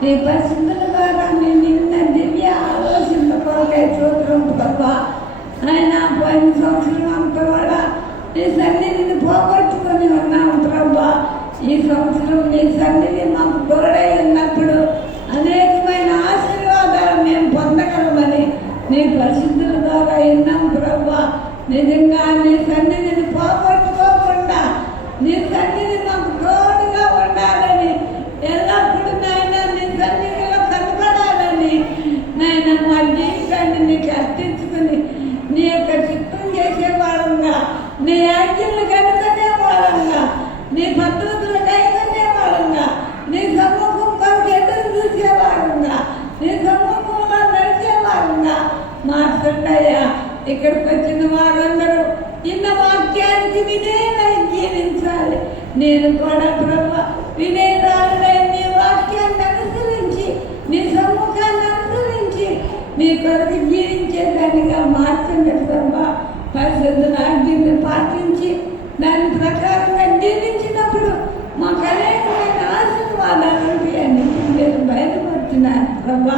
నీ పరిశుద్ధుల ద్వారా నిన్న దివ్య ఆలోచన కొరకై స్తోత్రం ప్రభా. ఆయన పోయిన సంవత్సరం అంతా కూడా నీ సన్నిధిని పోగొట్టుకొని ఉన్నాము ప్రభా. ఈ సంవత్సరం నీ సన్నిధి మాకు తోడై ఉన్నప్పుడు అనేకమైన ఆశీర్వాదాలు మేము పొందగలమని నీ పరిశుద్ధుల ద్వారా విన్నాం ప్రభా. నిజంగా నీ సన్నిధిని పోగొట్టుకోకుండా నీ సన్నిధి మాకు తోడుగా ఉండాలని, ఎల్లప్పుడూ నాయన నీ సన్నిధిలో కనపడాలని నాయన మా జీవితాన్ని నీకు అర్పించుకుని నీ యొక్క చిత్తం చేసేవాళ్ళంగా, నీ ఆజ్ఞలు కనుకునే వాళ్ళంగా, నీ పద్ధతులు కైకొనే వాళ్ళంగా, నీ సమ్ముఖం కొరకు ఎదురు చూసేవాళ్ళంగా, నీ సమ్ముఖంలో నడిచేవాళ్ళంగా మార్చండియ్యా. ఇక్కడికి వచ్చిన వారందరూ ఇన్న వాక్యానికి విధేయులై జీవించాలి. నేను కూడా ప్రభా విధేయురాలై నీ వాక్యాన్ని అనుసరించి, నీ సమ్ముఖాన్ని అనుసరించి నీ కొరకు జీవించేదానిగా మార్చండి ప్రభా. పరిశుద్ధుల ఆజ్ఞని పాటించి దాని ప్రకారంగా జీవించినప్పుడు మాకు అనేకమైన ఆశీర్వాదాలు ఉంటాయని మీరు బయలుపడుతున్నారు ప్రభా.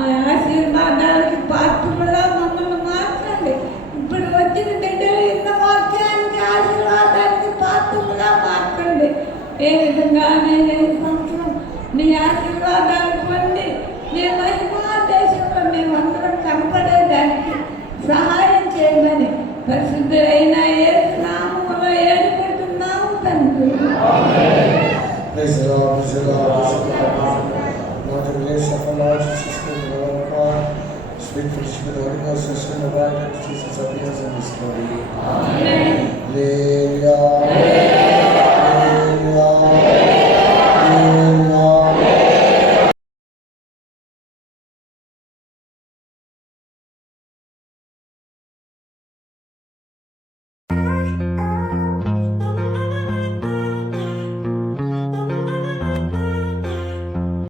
ఆ ఆశీర్వాదాలకి పాత్రలుగా మమ్మల్ని మార్చండి. ఇప్పుడు వచ్చిన బిడ్డలు ఇంత వాక్యానికి ఆశీర్వాదానికి పాత్రలుగా మార్చండి. ఏ విధంగా నేను ఈ సంవత్సరం నీ ఆశీర్వాదాలు పొంది నీ మహిమా దేశంలో మేమందరం కనపడేదానికి సహాయం చేయమని పరిశుద్ధులైన యేసు నామములో వేడుకుంటున్నాము తండ్రి. Lord, the grace of our Lord Jesus Christ, the love of God, sweet fellowship of the Holy Ghost, rest and abide until Jesus appears in His glory. Amen. Hallelujah.